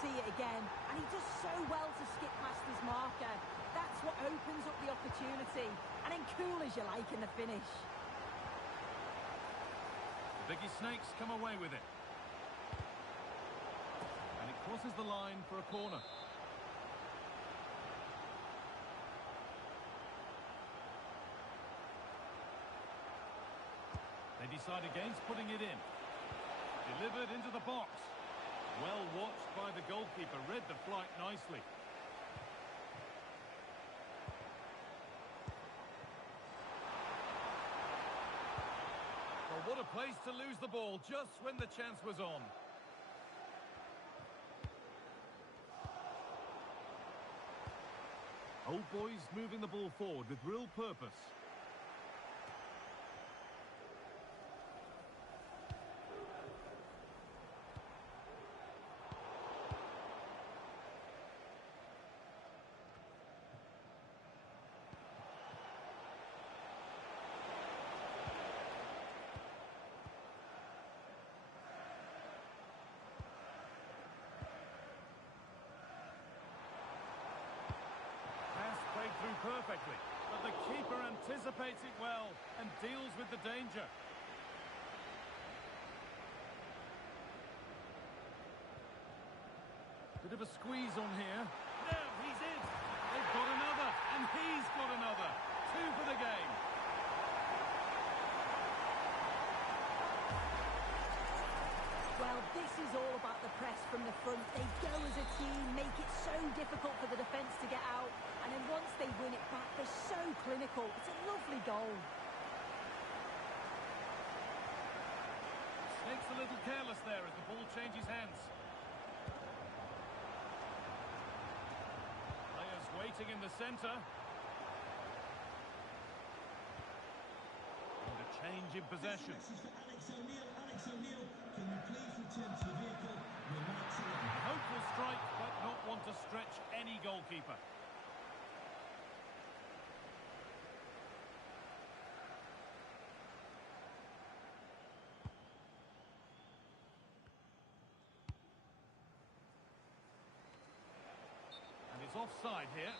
see it again, and he does so well to skip past his marker. That's what opens up the opportunity, and then cool as you like in the finish. The Biggie Snakes come away with it. And it crosses the line for a corner. They decide against putting it in. Delivered into the box. Well watched by the goalkeeper, read the flight nicely. Well, what a place to lose the ball just when the chance was on. Old boys moving the ball forward with real purpose. Played through perfectly, but the keeper anticipates it well and deals with the danger. Bit of a squeeze on here. Now he's in. They've got another, and he's got another. 2 for the game. Well, this is all about the press from the front. They go as a team, make it so difficult for the defence to get out, and then once they win it back, they're so clinical. It's a lovely goal. Snake's a little careless there as the ball changes hands. Players waiting in the centre. And a change in possession. Hopeful strike, but not want to stretch any goalkeeper. And it's offside here.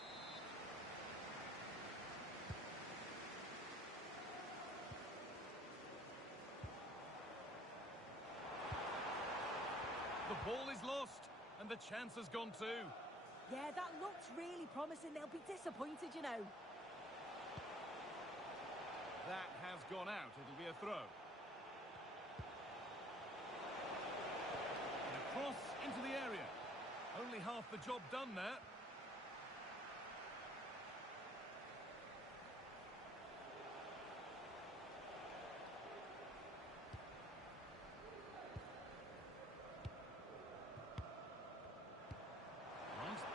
The ball is lost, and the chance has gone too. Yeah, that looks really promising. They'll be disappointed, you know. That has gone out. It'll be a throw. And a cross into the area. Only half the job done there.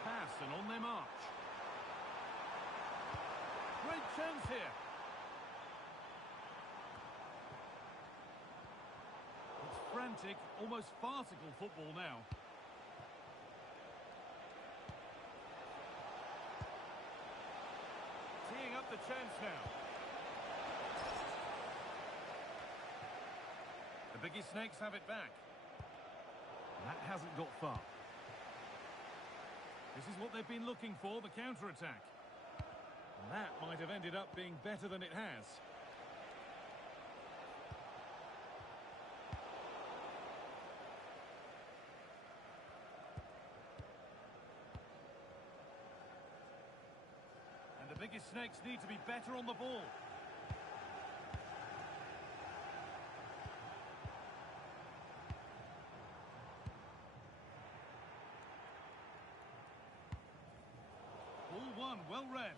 Pass and on their march. Great chance here. It's frantic, almost farcical football now. Teeing up the chance now. The Biggie Snakes have it back. That hasn't got far. This is what they've been looking for, the counter-attack. And that might have ended up being better than it has. And the biggest Snakes need to be better on the ball. Ball one, well read.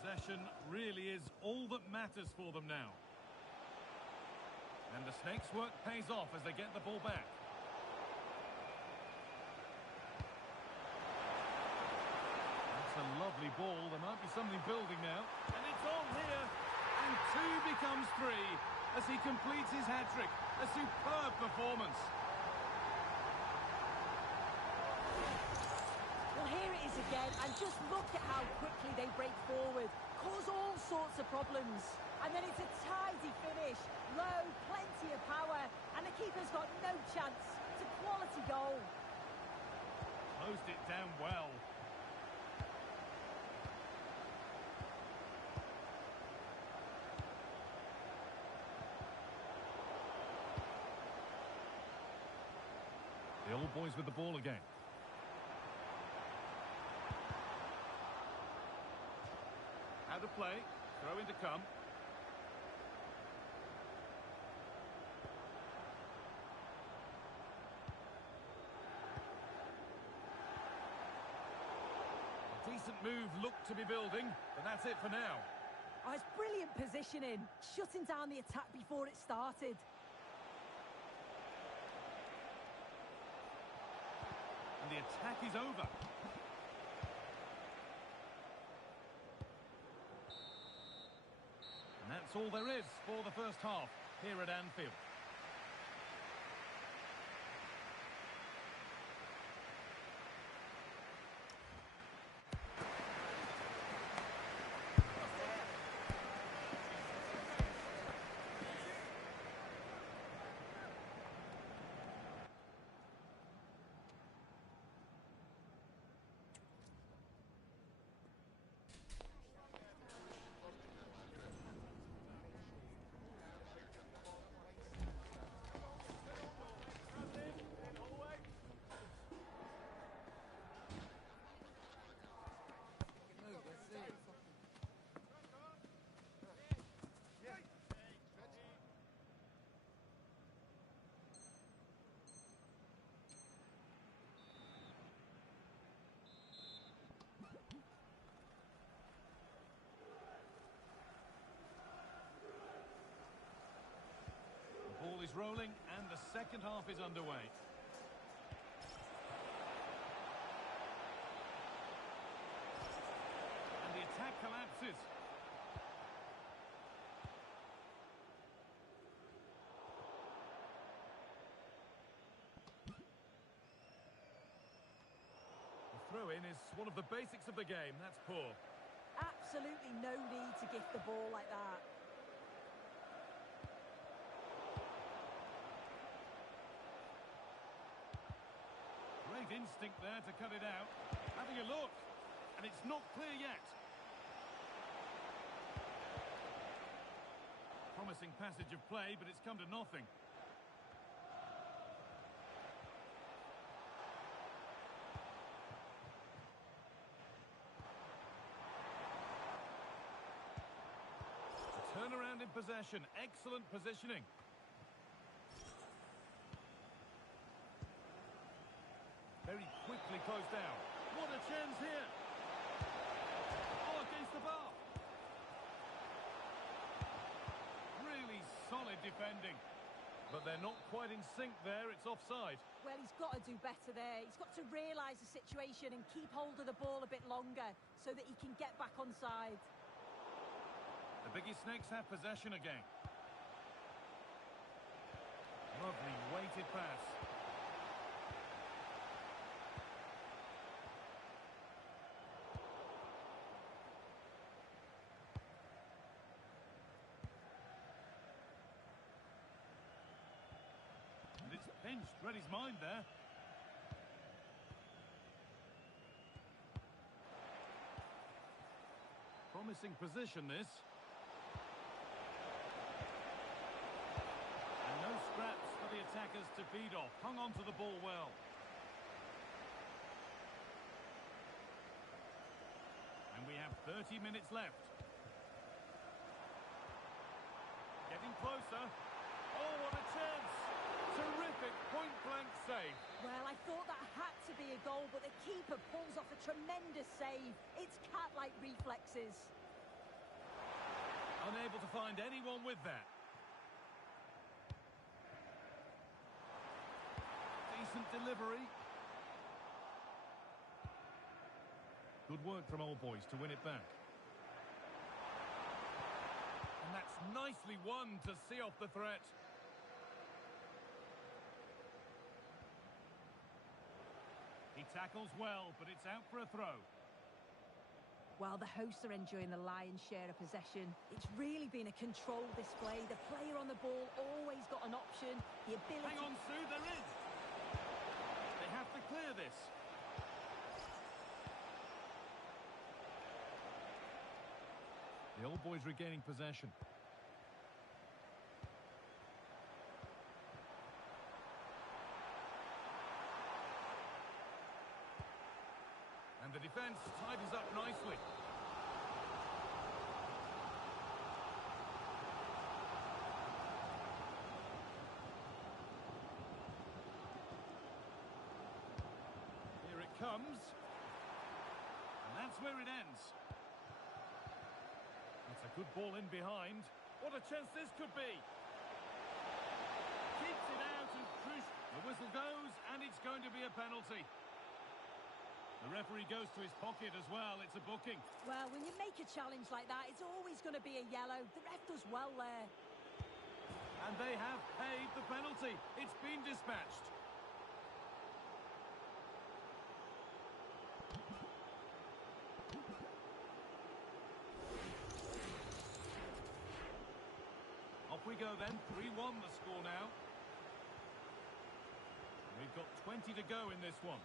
Possession really is all that matters for them now. And the Snakes' work pays off as they get the ball back. That's a lovely ball. There might be something building now. And it's on here. And 2 becomes 3 as he completes his hat-trick. A superb performance. Well, here it it is again, and just look at how quickly they break forward. Cause all sorts of problems. And then it's a tidy finish. Low, plenty of power, and the keeper's got no chance. It's a quality goal. Closed it down well. The old boys with the ball again. Out of play. Throw in to come. A decent move looked to be building, but that's it for now. Oh, it's brilliant positioning. Shutting down the attack before it started. And the attack is over. And that's all there is for the first half here at Anfield. Ball is rolling and the second half is underway. And the attack collapses. The throw-in is one of the basics of the game. That's poor. Absolutely no need to gift the ball like that. Great instinct there to cut it out. Having a look, and it's not clear yet. Promising passage of play, but it's come to nothing. Turnaround in possession, excellent positioning. Very quickly closed down. What a chance here. Oh, against the bar. Really solid defending. But they're not quite in sync there. It's offside. Well, he's got to do better there. He's got to realise the situation and keep hold of the ball a bit longer so that he can get back onside. The Biggie Snakes have possession again. Lovely weighted pass. And it's pinched, read his mind there. Promising position this. No scraps for the attackers to feed off. Hung on to the ball well. And we have 30 minutes left. Getting closer. Oh, what a chance. Terrific point-blank save. Well, I thought that had to be a goal, but the keeper pulls off a tremendous save. It's cat-like reflexes. Unable to find anyone with that. Decent delivery. Good work from old boys to win it back. And that's nicely won to see off the threat. He tackles well, but it's out for a throw. While the hosts are enjoying the lion's share of possession, it's really been a controlled display. The player on the ball always got an option, the ability... Hang on, Sue, they're in! They have to clear this. The Old Boys regaining possession. And the defence tidies up nicely. Here it comes. And that's where it ends. That's a good ball in behind. What a chance this could be. Keeps it out and crucial. The whistle goes and it's going to be a penalty. The referee goes to his pocket as well. It's a booking. Well, when you make a challenge like that, it's always going to be a yellow. The ref does well there. And they have paid the penalty. It's been dispatched. Off we go then. 3-1 the score now. We've got 20 to go in this one.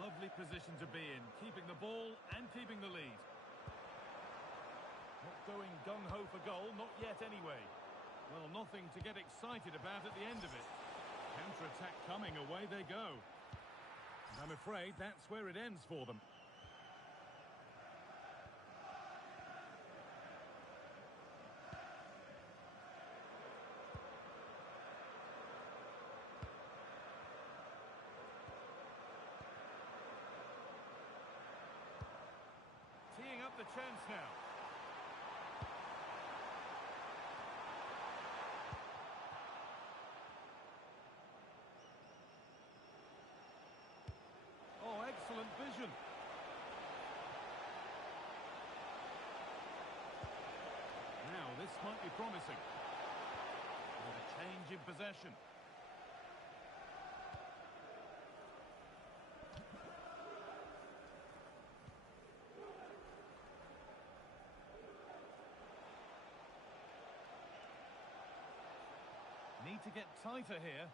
Lovely position to be in, keeping the ball and keeping the lead. Not going gung-ho for goal, not yet anyway. Well, nothing to get excited about at the end of it. Counter-attack coming, away they go. And I'm afraid that's where it ends for them. Teeing up the chance now. Oh, excellent vision. Now, this might be promising. With a change in possession. Need to get tighter here.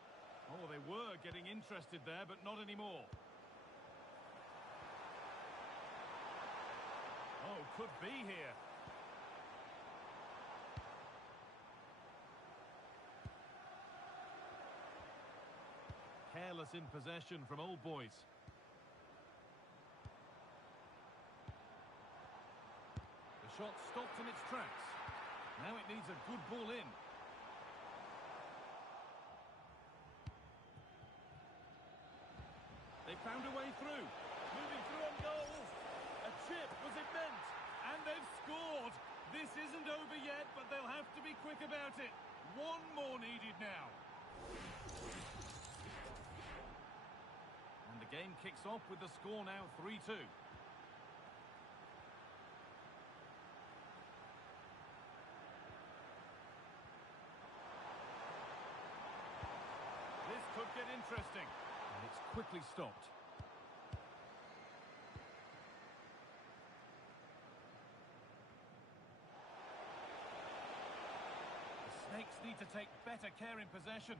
Oh, they were getting interested there, but not anymore. Oh, could be here. Careless in possession from Old Boys. The shot stopped in its tracks. Now it needs a good ball in. They found a way through. Moving through on goal. A chip, was it meant? And they've scored. This isn't over yet, but they'll have to be quick about it. One more needed now. And the game kicks off with the score now 3-2. This could get interesting. And it's quickly stopped. The Snakes need to take better care in possession.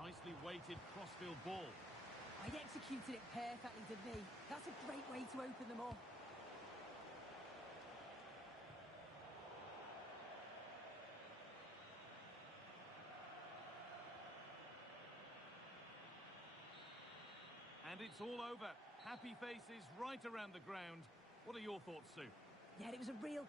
Nicely weighted crossfield ball. I executed it perfectly, didn't he? That's a great way to open them up. And it's all over. Happy faces right around the ground. What are your thoughts, Sue? Yeah, it was a real...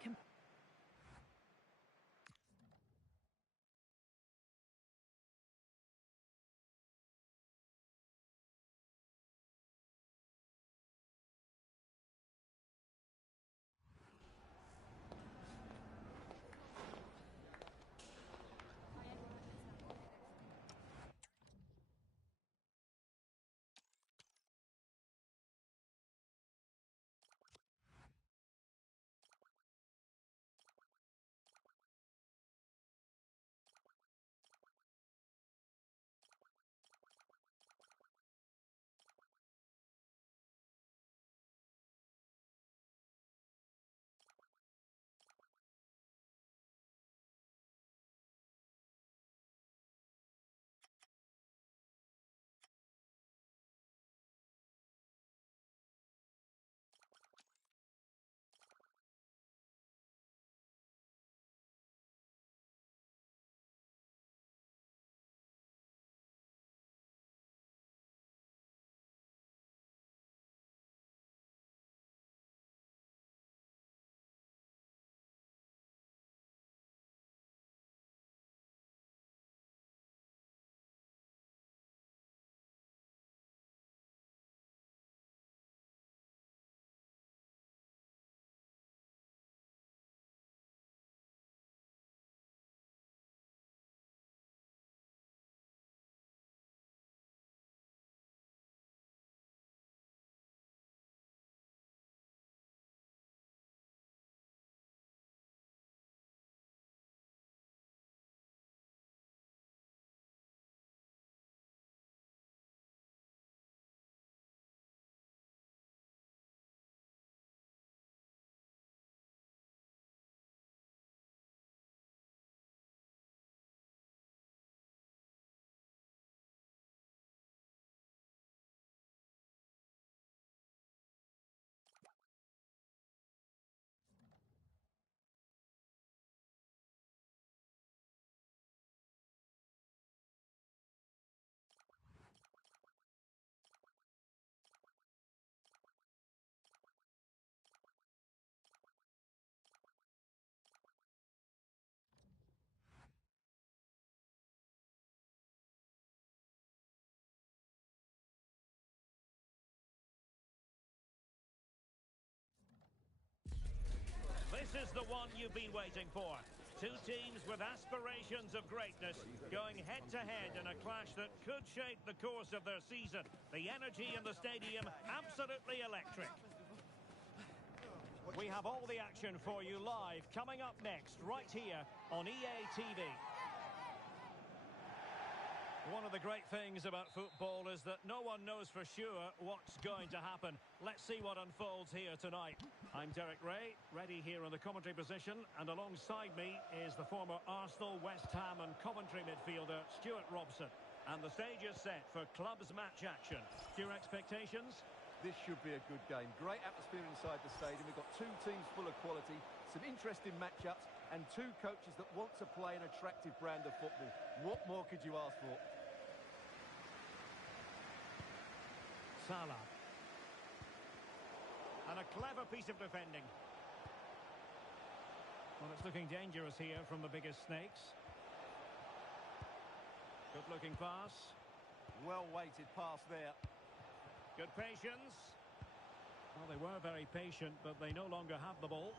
is the one you've been waiting for. Two teams with aspirations of greatness going head-to-head in a clash that could shape the course of their season. The energy in the stadium, absolutely electric. We have all the action for you live coming up next, right here on EA TV. One of the great things about football is that no one knows for sure what's going to happen. Let's see what unfolds here tonight. I'm Derek Ray, ready here in the commentary position, and alongside me is the former Arsenal, West Ham and Coventry midfielder Stuart Robson. And the stage is set for clubs match action. Your expectations? This should be a good game. Great atmosphere inside the stadium. We've got two teams full of quality, some interesting matchups, and two coaches that want to play an attractive brand of football. What more could you ask for? Salah. And a clever piece of defending. Well, it's looking dangerous here from the biggest snakes. Good-looking pass. Well-weighted pass there. Good patience. Well, they were very patient, but they no longer have the ball.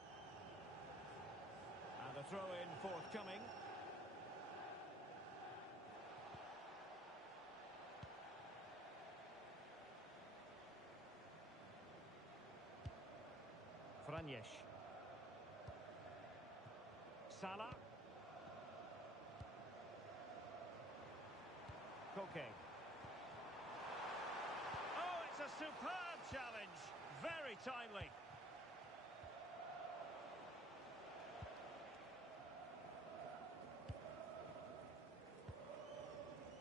And a throw-in forthcoming. Franjesh. Salah. Koke. Oh, it's a superb challenge. Very timely.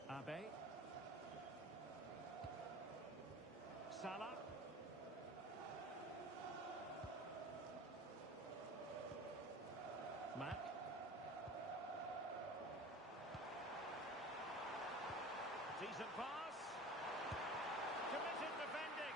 Abe. Salah. Mac. Decent pass. Committed defending.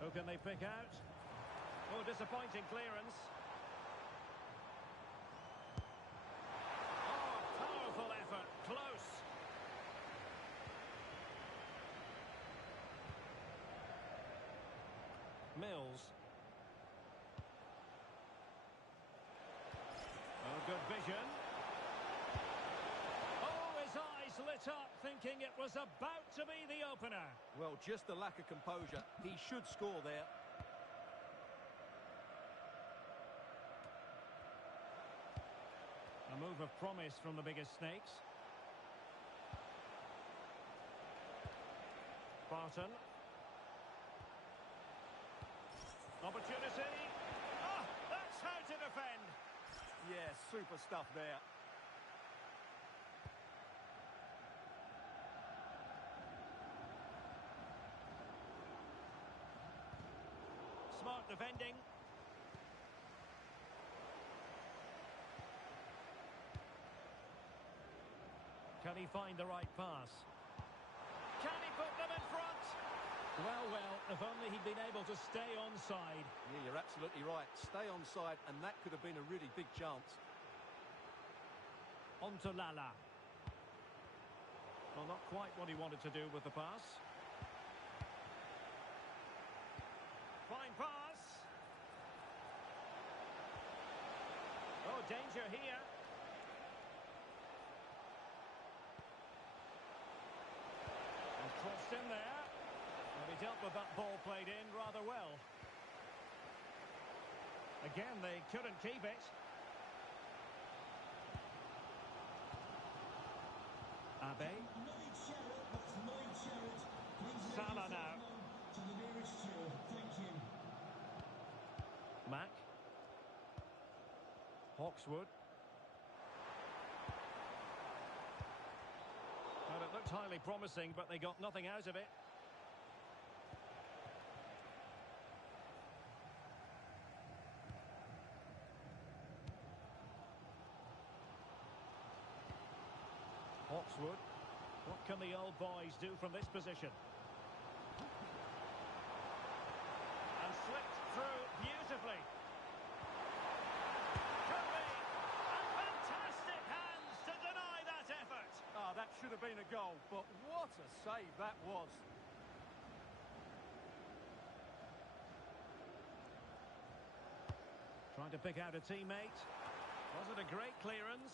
Who can they pick out? Oh, disappointing clearance. Powerful effort, close. Mills. Oh, good vision. Oh, his eyes lit up, thinking it was about to be the opener. Well, just the lack of composure. He should score there. A move of promise from the biggest snakes. Barton. Opportunity. Oh, that's how to defend. Yeah, super stuff there. Smart defending. Can he find the right pass? Can he put them in front? Well, if only he'd been able to stay onside. Yeah, you're absolutely right. Stay onside, and that could have been a really big chance. On to Lala. Well, not quite what he wanted to do with the pass. Fine pass. Oh, danger here. And crossed in there. And he dealt with that ball played in rather well. Again, they couldn't keep it. Abe. Salah now. Mac. Hawkswood. Well, it looked highly promising, but they got nothing out of it. Hawkswood. What can the old boys do from this position? And slipped through beautifully. That should have been a goal, but what a save that was. Trying to pick out a teammate. Was it a great clearance?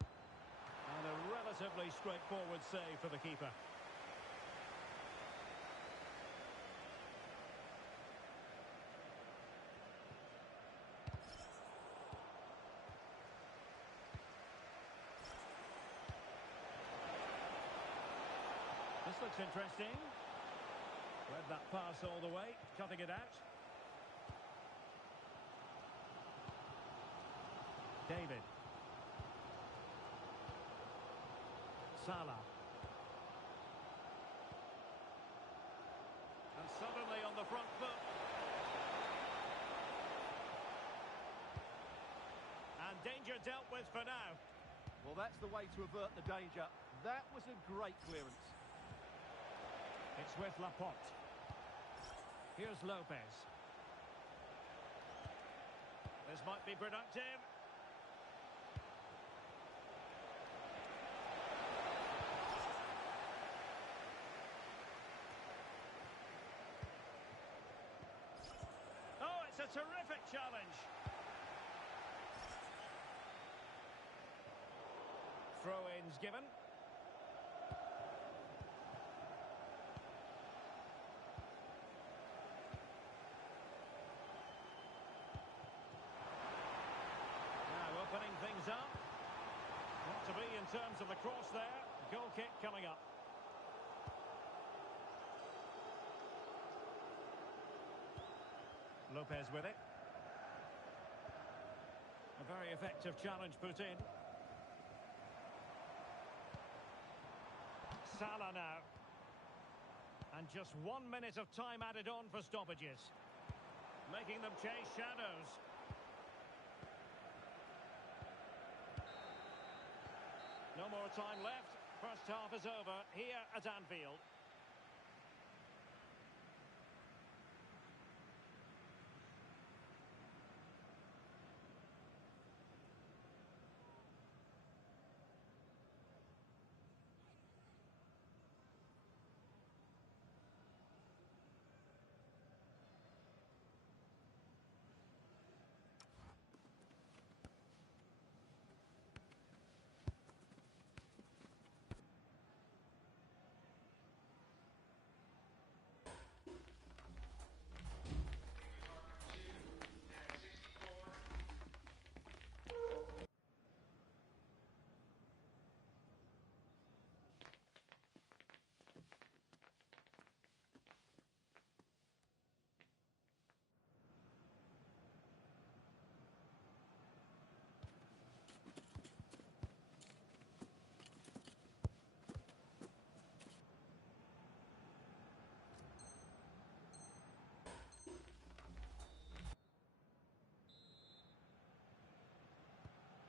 And a relatively straightforward save for the keeper. This looks interesting. Read that pass all the way, cutting it out. David. Salah. And suddenly on the front foot. And danger dealt with for now. Well, that's the way to avert the danger. That was a great clearance. It's with Laporte. Here's Lopez. This might be productive. Oh, it's a terrific challenge. Throw-ins given. Opening things up. Not to be in terms of the cross there. Goal kick coming up. Lopez with it. A very effective challenge put in. Salah now. And just 1 minute of time added on for stoppages. Making them chase shadows. No more time left. First half is over here at Anfield.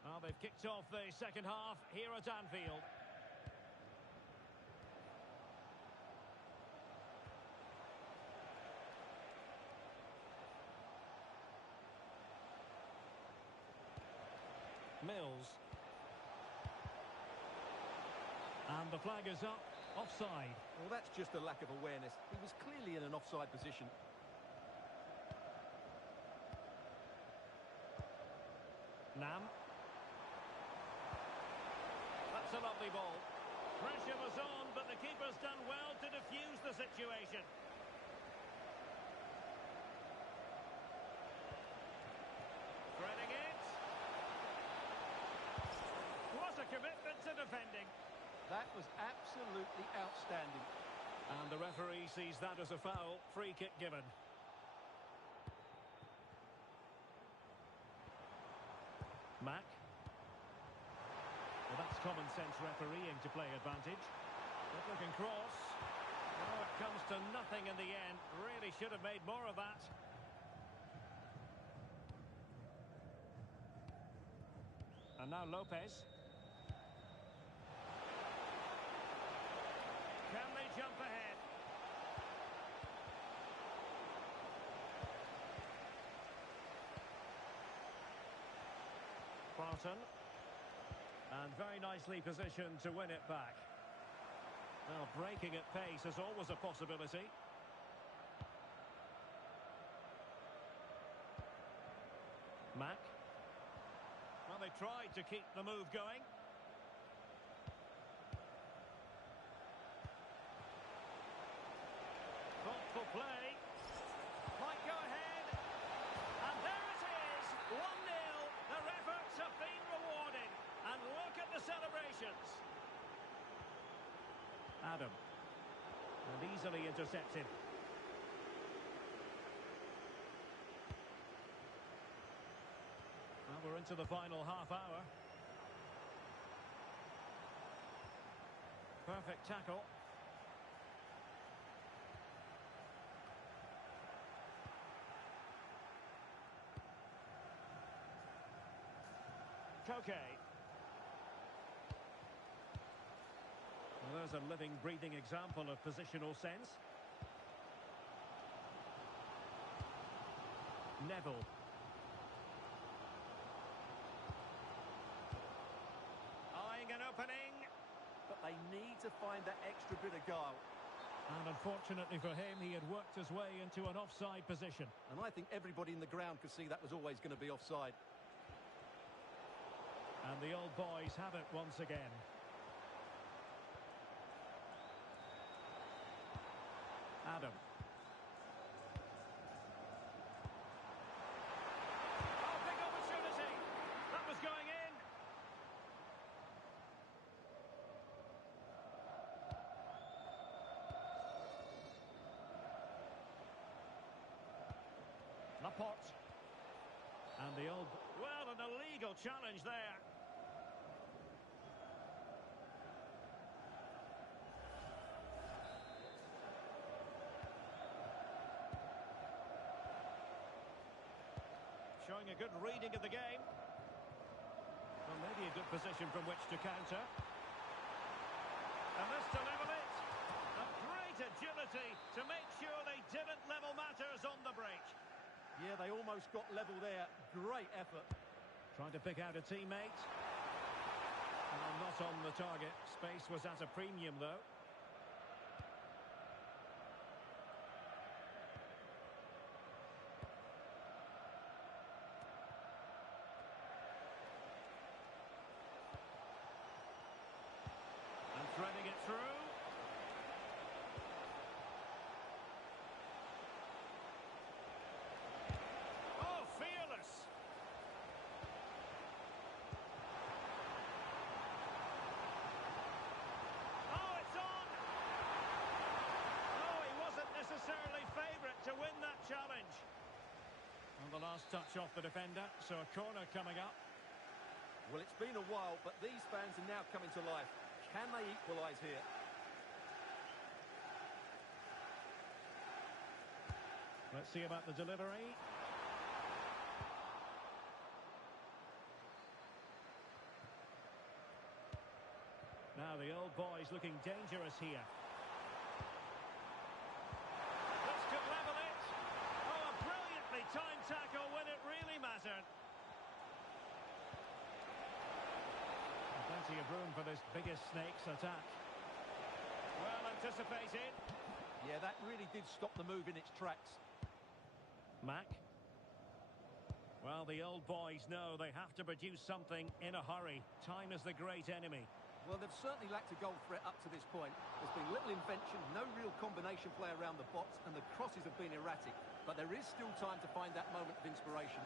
Well, they've kicked off the second half here at Anfield. Mills. And the flag is up. Offside. Well, that's just a lack of awareness. He was clearly in an offside position. Nam. That's a lovely ball. Pressure was on, but the keeper's done well to defuse the situation. Threading it. What a commitment to defending. That was absolutely outstanding. And the referee sees that as a foul. Free kick given. Mack. Well, that's common sense refereeing to play advantage. Good looking cross. Oh, it comes to nothing in the end. Really should have made more of that. And now Lopez. Can they jump ahead? Barton. And very nicely positioned to win it back. Well, breaking at pace is always a possibility. Mack. Well, they tried to keep the move going. Thoughtful play. Might go ahead. And there it is. 1-0. Their efforts have been rewarded. And look at the celebrations. Adam. And easily intercepted. Well, we're into the final half hour. Perfect tackle. Koke. Well, there's a living, breathing example of positional sense. Neville. Eyeing an opening. But they need to find that extra bit of guile. And unfortunately for him, he had worked his way into an offside position. And I think everybody in the ground could see that was always going to be offside. And the old boys have it once again. Adam. Oh, big opportunity. That was going in. Laporte. And the old... Well, an illegal challenge there. Showing a good reading of the game. Well, maybe a good position from which to counter. And this to level it. A great agility to make sure they didn't level matters on the break. Yeah, they almost got level there. Great effort. Trying to pick out a teammate. Well, not on the target. Space was at a premium, though. And threading it through. Oh, fearless. Oh, it's on! Oh, he wasn't necessarily favourite to win that challenge. And the last touch off the defender, so a corner coming up. Well, it's been a while, but these fans are now coming to life. Can they equalise here? Let's see about the delivery. Now the old boy's looking dangerous here. This could level it. Oh, a brilliantly timed tackle when it really mattered. Plenty of room for this biggest snake's attack. Well anticipated. Yeah, that really did stop the move in its tracks. Mack. Well, the old boys know they have to produce something in a hurry. Time is the great enemy. Well, they've certainly lacked a goal threat up to this point. There's been little invention, no real combination play around the box, and the crosses have been erratic. But there is still time to find that moment of inspiration.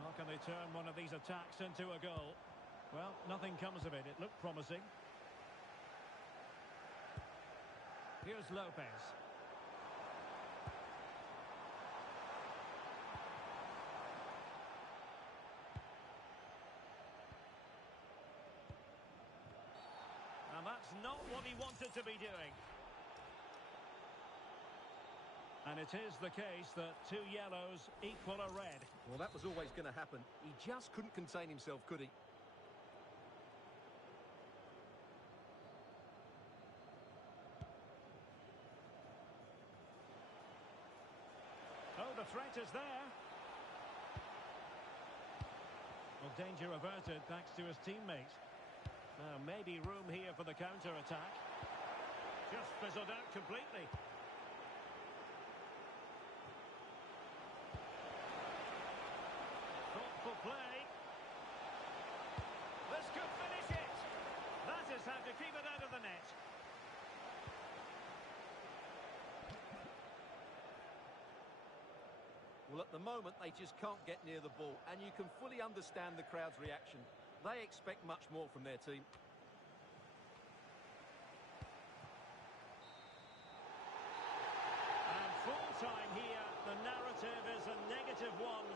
How can they turn one of these attacks into a goal? Well, nothing comes of it. It looked promising. Here's Lopez. And that's not what he wanted to be doing. And it is the case that 2 yellows equal a red. Well, that was always going to happen. He just couldn't contain himself, could he? Oh, the threat is there. danger averted thanks to his teammate. Now, maybe room here for the counter-attack. Just fizzled out completely. Thoughtful play. This could finish it. That is how to keep it out of the net. Well, at the moment, they just can't get near the ball, and you can fully understand the crowd's reaction. They expect much more from their team. And full time here, the narrative is a negative one.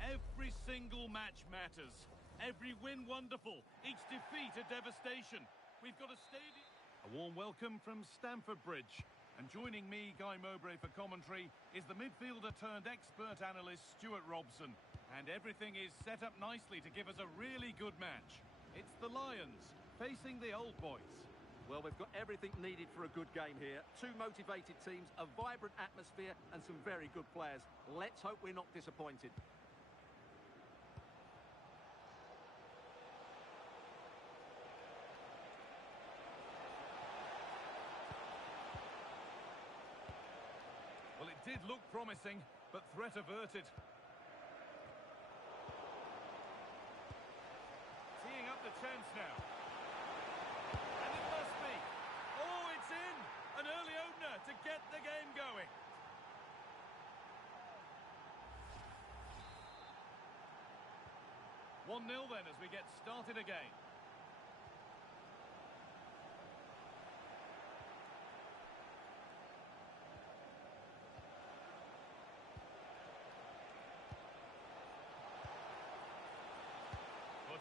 Every single match matters. Every win wonderful. Each defeat a devastation. We've got a stadium. A warm welcome from Stamford Bridge. And joining me, Guy Mowbray, for commentary is the midfielder turned expert analyst Stuart Robson. And everything is set up nicely to give us a really good match. It's the Lions facing the Old Boys. Well, we've got everything needed for a good game here. Two motivated teams, a vibrant atmosphere, and some very good players. Let's hope we're not disappointed. Well, it did look promising, but threat averted. Teeing up the chance now. And it must be. Oh, it's in! An early opener to get the game going. One 0 then as we get started again.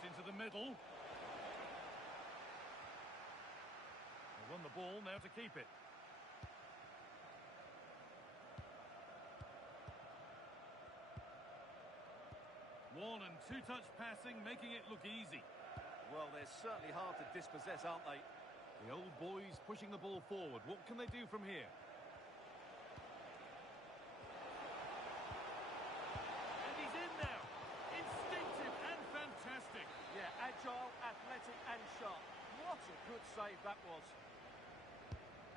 into the middle. They won the ball, now to keep it. One and two-touch passing, making it look easy. Well, they're certainly hard to dispossess, aren't they? The old boys pushing the ball forward. What can they do from here? And he's in now. Instinctive and fantastic. Yeah, agile, athletic and sharp. What a good save that was.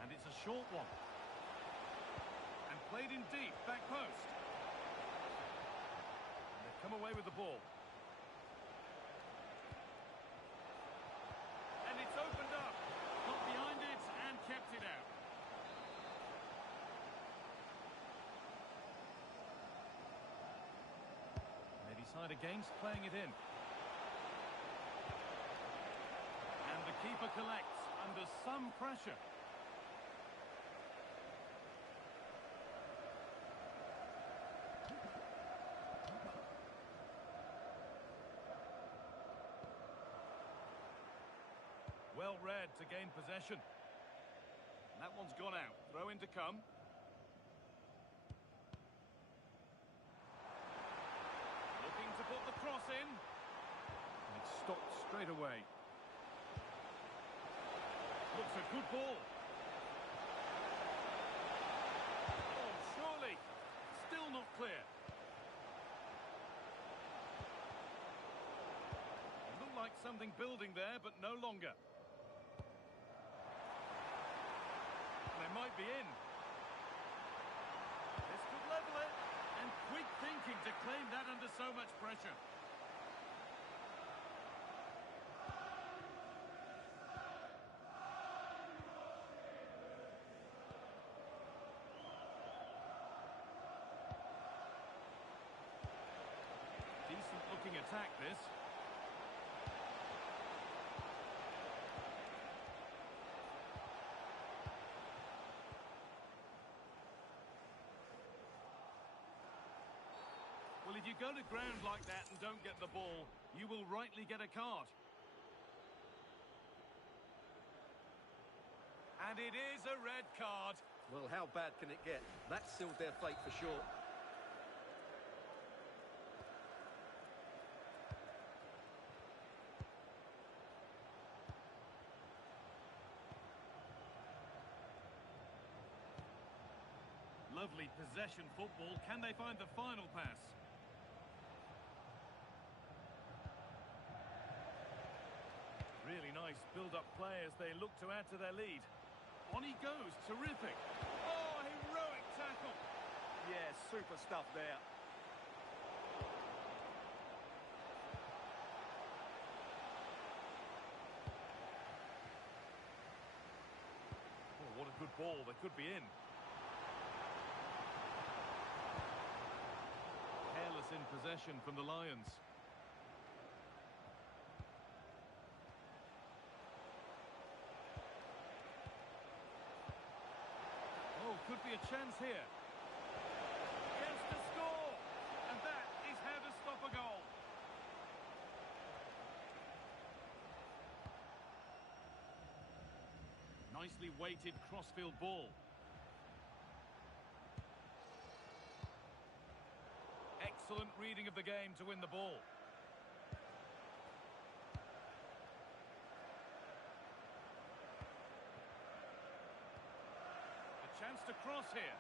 And it's a short one. And played in deep, back post. And they've come away with the ball. And it's opened up. Got behind it and kept it out. They decide against playing it in. And the keeper collects under some pressure. Well read to gain possession. And that one's gone out. Throw in to come. Looking to put the cross in. And it's stopped straight away. Looks a good ball. Oh, surely. Still not clear. It looked like something building there, but no longer. They might be in. This could level it. And quick thinking to claim that under so much pressure. Decent looking attack, this. Well, if you go to ground like that and don't get the ball, you will rightly get a card. And it is a red card. Well, how bad can it get? That sealed their fate for sure. Lovely possession football. Can they find the final pass? Really nice build-up play as they look to add to their lead. On he goes. Terrific. Oh, heroic tackle. Yeah, super stuff there. Oh, what a good ball. They could be in. Careless in possession from the Lions. Oh, could be a chance here. Chance to score! And that is how to stop a goal. Nicely weighted crossfield ball. Excellent reading of the game to win the ball. Chance to cross here.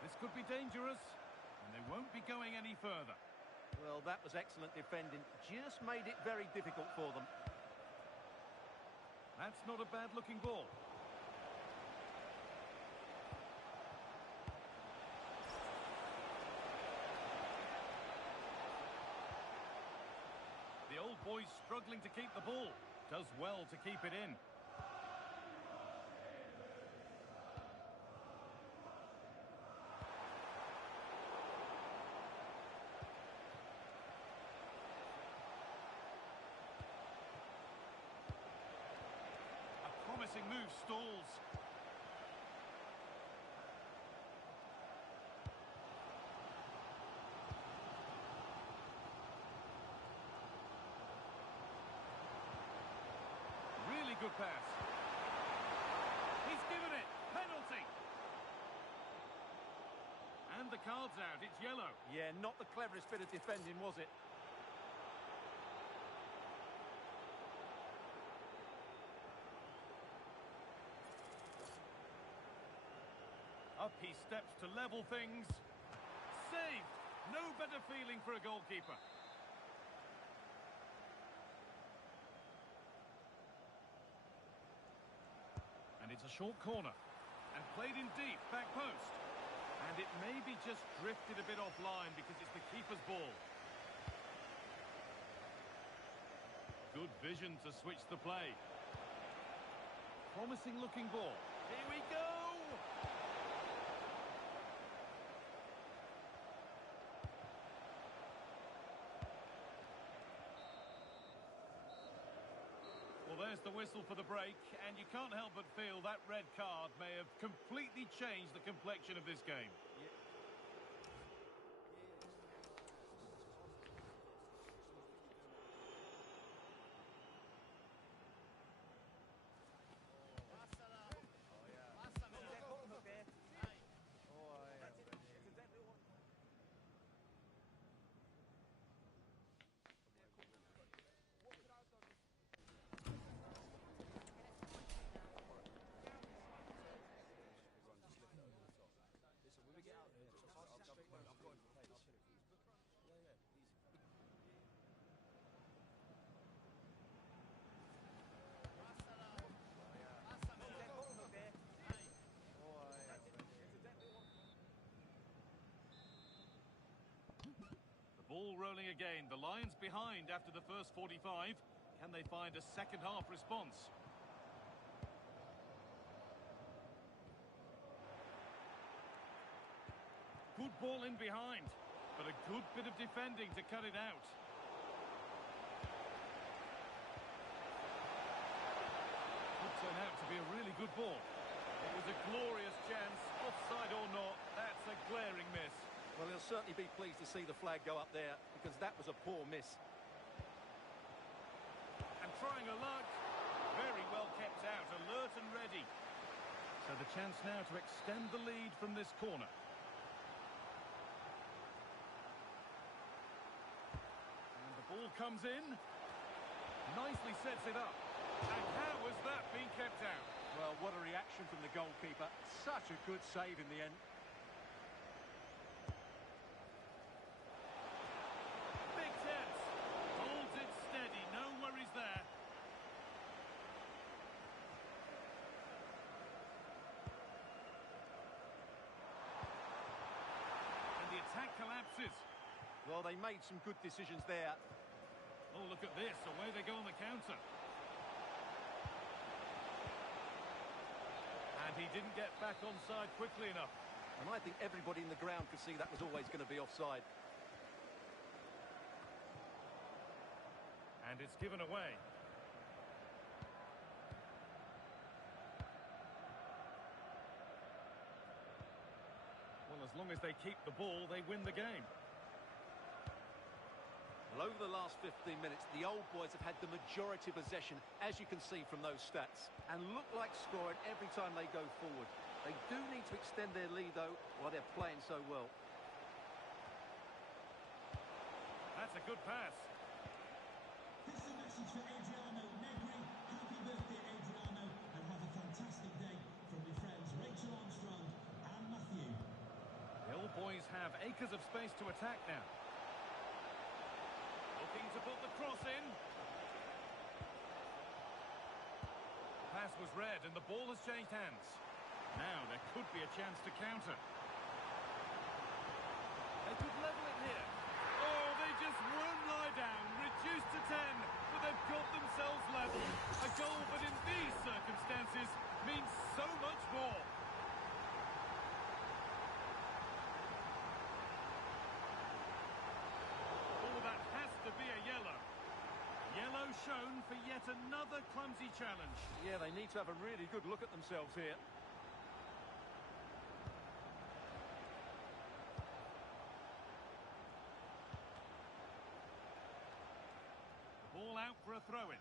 This could be dangerous, and they won't be going any further. Well, that was excellent defending. Just made it very difficult for them. That's not a bad-looking ball. The old boy's struggling to keep the ball. Does well to keep it in. Promising move stalls. pass. He's given it. Penalty. And the card's out. It's yellow. Yeah, not the cleverest bit of defending, was it? Up he steps to level things. Saved. No better feeling for a goalkeeper. And it's a short corner. And played in deep, back post. And it maybe just drifted a bit offline because it's the keeper's ball. Good vision to switch the play. Promising looking ball. Here we go! Well, there's the whistle for the break, and you can't help but feel that red card may have completely changed the complexion of this game. Ball rolling again. The Lions behind after the first 45. Can they find a second half response? Good ball in behind, but a good bit of defending to cut it out. Could turn out to be a really good ball. It was a glorious chance, offside or not. That's a glaring miss. Well, he'll certainly be pleased to see the flag go up there, because that was a poor miss. And trying a luck. Very well kept out, alert and ready. So the chance now to extend the lead from this corner. And the ball comes in. Nicely sets it up. And how has that been kept out? Well, what a reaction from the goalkeeper. Such a good save in the end. Collapses. Well, they made some good decisions there. Oh, look at this. Away they go on the counter. And he didn't get back onside quickly enough. And I think everybody in the ground could see that was always going to be offside. And it's given away. Well, as long as they keep the ball, they win the game. Well, over the last 15 minutes, the old boys have had the majority of possession, as you can see from those stats, and look like scoring every time they go forward. They do need to extend their lead, though, while they're playing so well. That's a good pass. This is a message for Adriano Negri. Happy birthday, Adriano, and have a fantastic day from your friends Rachel Armstrong and Matthew. The old boys have acres of space to attack now. Looking to put the cross in. The pass was read and the ball has changed hands. Now there could be a chance to counter. They could level it here. Oh, they just won't lie down. Reduced to 10, but they've got themselves level. A goal, but in these circumstances, means so much more. Oh, that has to be a yellow. Yellow shown for yet another clumsy challenge. Yeah, they need to have a really good look at themselves here. Ball out for a throw-in.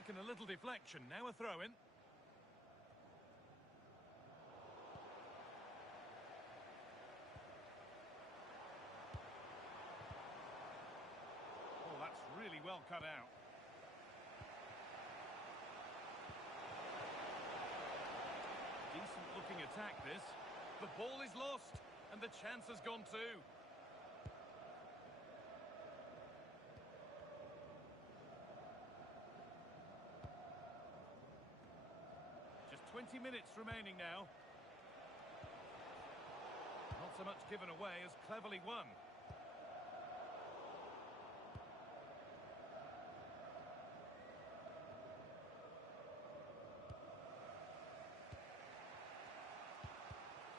Taken a little deflection, now a throw-in. Oh, that's really well cut out. Decent looking attack this. The ball is lost and the chance has gone too. Just 20 minutes remaining now. Not so much given away as cleverly won.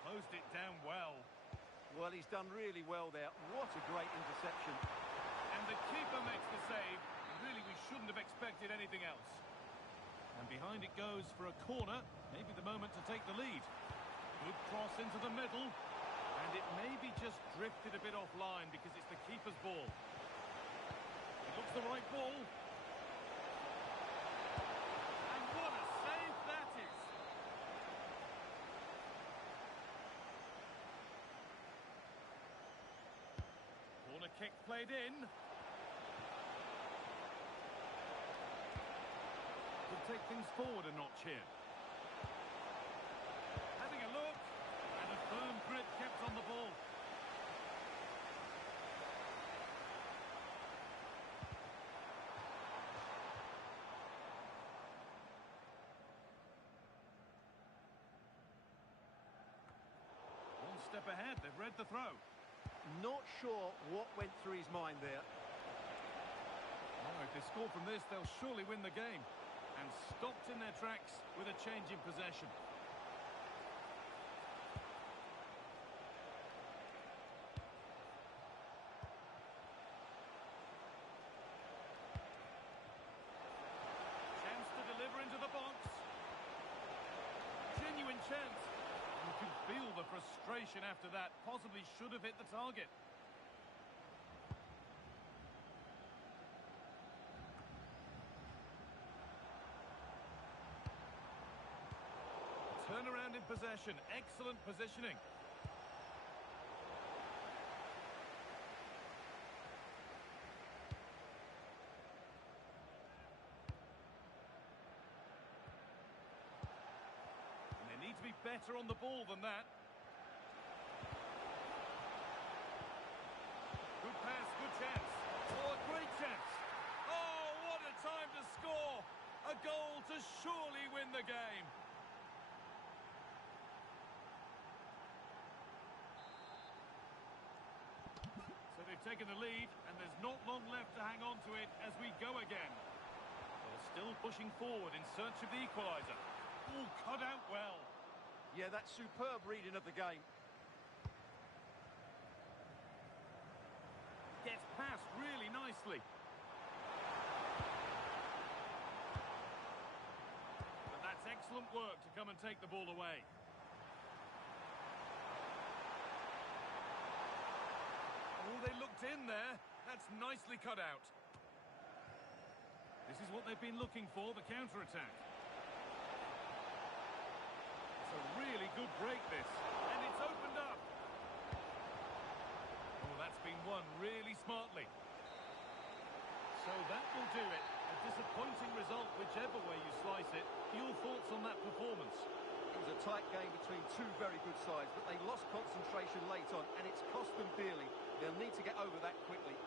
Closed it down well. Well, he's done really well there. What a great interception. And the keeper makes the save. Really, we shouldn't have expected anything else. And behind it goes for a corner. Maybe the moment to take the lead. Good cross into the middle. And it maybe just drifted a bit offline because it's the keeper's ball. It looks the right ball. And what a save that is. Corner kick played in. Could take things forward a notch here. Having a look. And a firm grip kept on the ball. One step ahead, they've read the throw. Not sure what went through his mind there. Oh, if they score from this, they'll surely win the game. And stopped in their tracks with a change in possession. Chance to deliver into the box. Genuine chance. You can feel the frustration after that. Possibly should have hit the target. Turnaround in possession. Excellent positioning. And they need to be better on the ball than that. Good pass, good chance. Oh, a great chance. Oh, what a time to score. A goal to surely win the game. So they've taken the lead, and there's not long left to hang on to it as we go again. They're still pushing forward in search of the equaliser. Oh, cut out well. Yeah, that's superb reading of the game. Gets past really nicely. But that's excellent work to come and take the ball away. Oh, they looked in there. That's nicely cut out. This is what they've been looking for, the counter-attack. It's a really good break, this. And it's opened up. Oh, that's been won really smartly. So that will do it. A disappointing result, whichever way you slice it. Your thoughts on that performance? It was a tight game between two very good sides, but they lost concentration late on, and it's cost them dearly. They'll need to get over that quickly.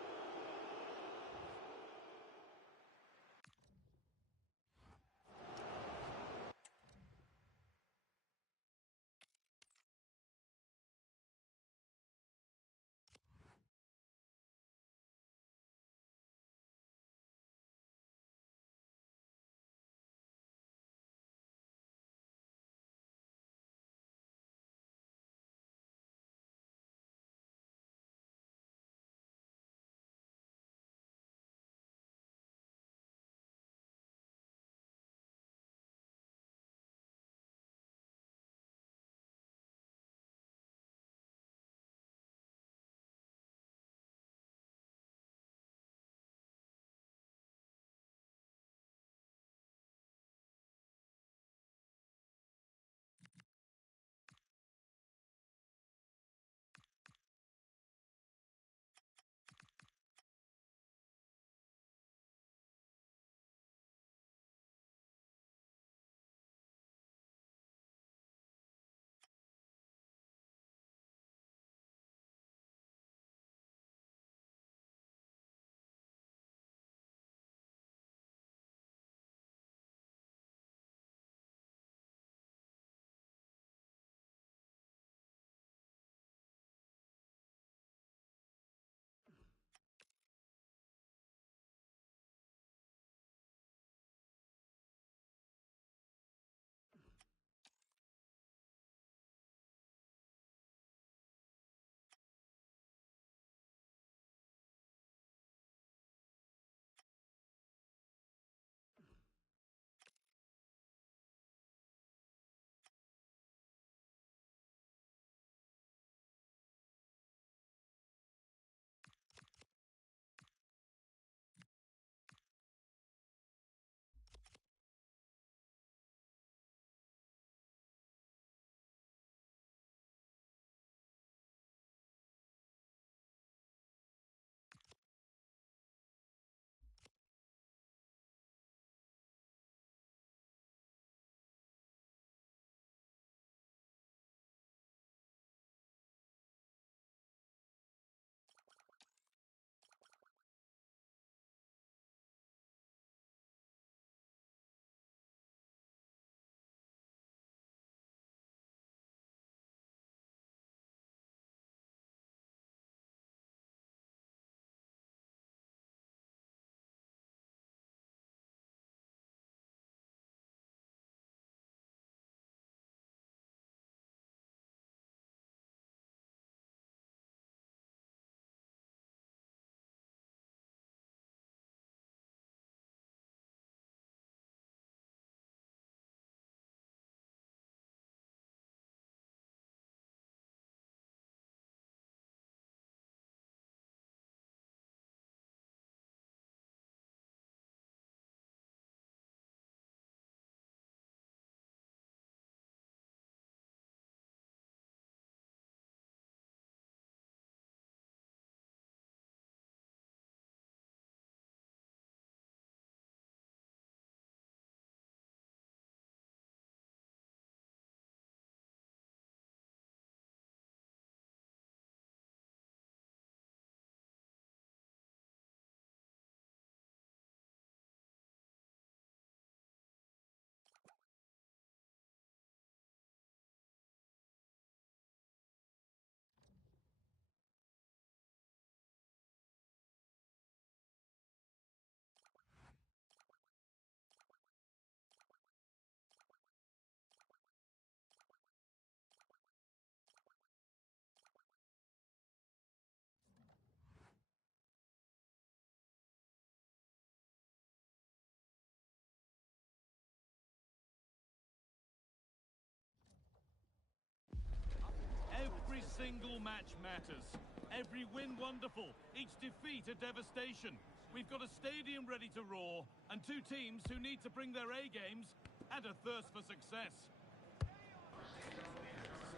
match matters. Every win wonderful, each defeat a devastation. We've got a stadium ready to roar, and two teams who need to bring their A-games and a thirst for success.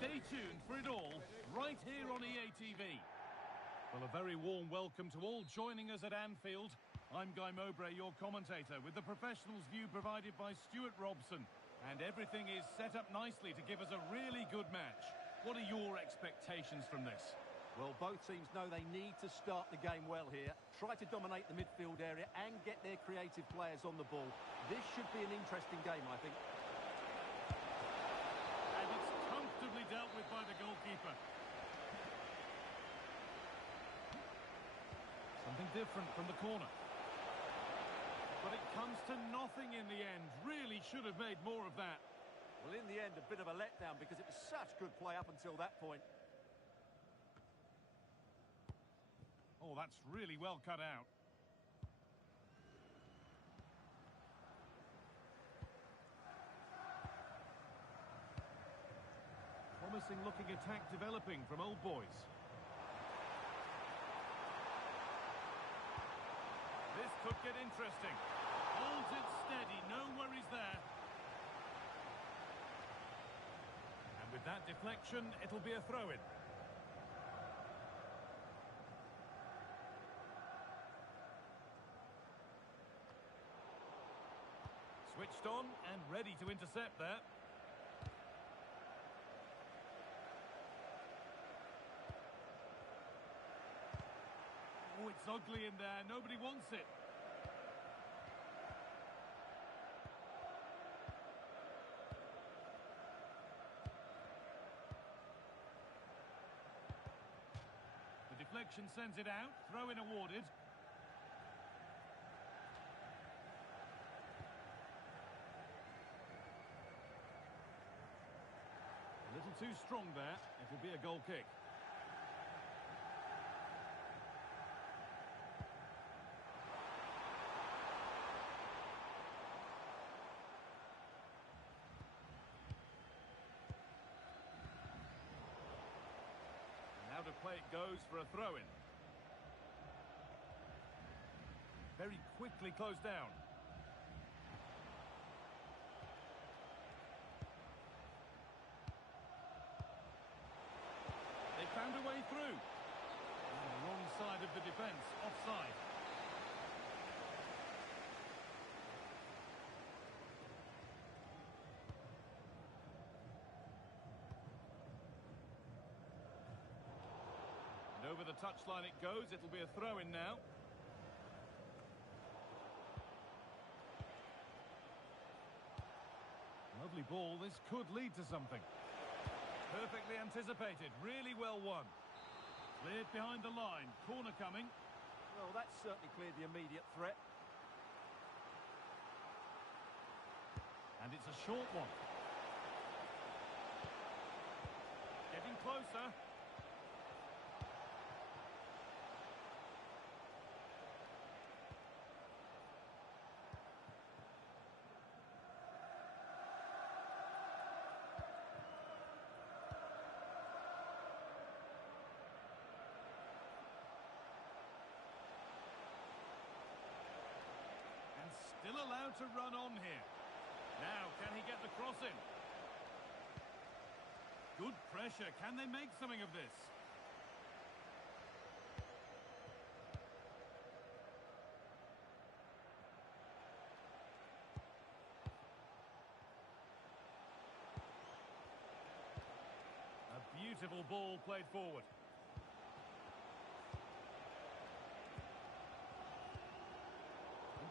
Stay tuned for it all, right here on EA TV. Well, a very warm welcome to all joining us at Anfield. I'm Guy Mowbray, your commentator, with the professionals' view provided by Stuart Robson. And everything is set up nicely to give us a really good match. What are your expectations from this? Well, both teams know they need to start the game well here. Try to dominate the midfield area and get their creative players on the ball. This should be an interesting game, I think. And it's comfortably dealt with by the goalkeeper. Something different from the corner. But it comes to nothing in the end. Really should have made more of that. Well, in the end, a bit of a letdown because it was such good play up until that point. Oh, that's really well cut out. Promising looking attack developing from Old Boys. This could get interesting. Holds it steady, no worries there. And with that deflection, it'll be a throw-in. Switched on and ready to intercept there. Oh, it's ugly in there. Nobody wants it. The deflection sends it out. Throw-in awarded. A little too strong there. It'll be a goal kick. Now to play it goes for a throw-in. Very quickly closed down. They found a way through. On the wrong side of the defence, offside. And over the touchline it goes. It'll be a throw-in now. Lovely ball. This could lead to something. Perfectly anticipated. Really well won. Cleared behind the line. Corner coming. Well, that's certainly cleared the immediate threat. And it's a short one. Getting closer. Still allowed to run on here. Now, can he get the cross in? Good pressure. Can they make something of this? A beautiful ball played forward.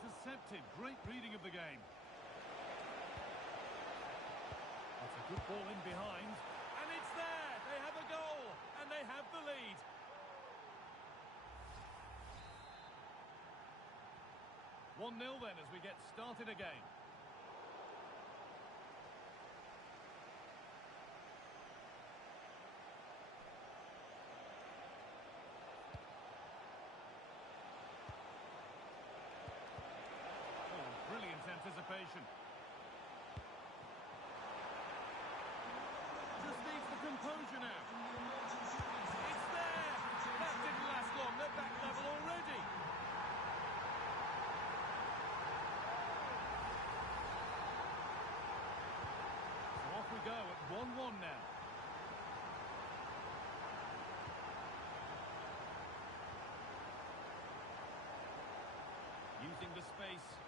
Intercepted. Great reading of the game. That's a good ball in behind. And it's there! They have a goal! And they have the lead. One 0 then as we get started again. Anticipation. Just needs the composure now.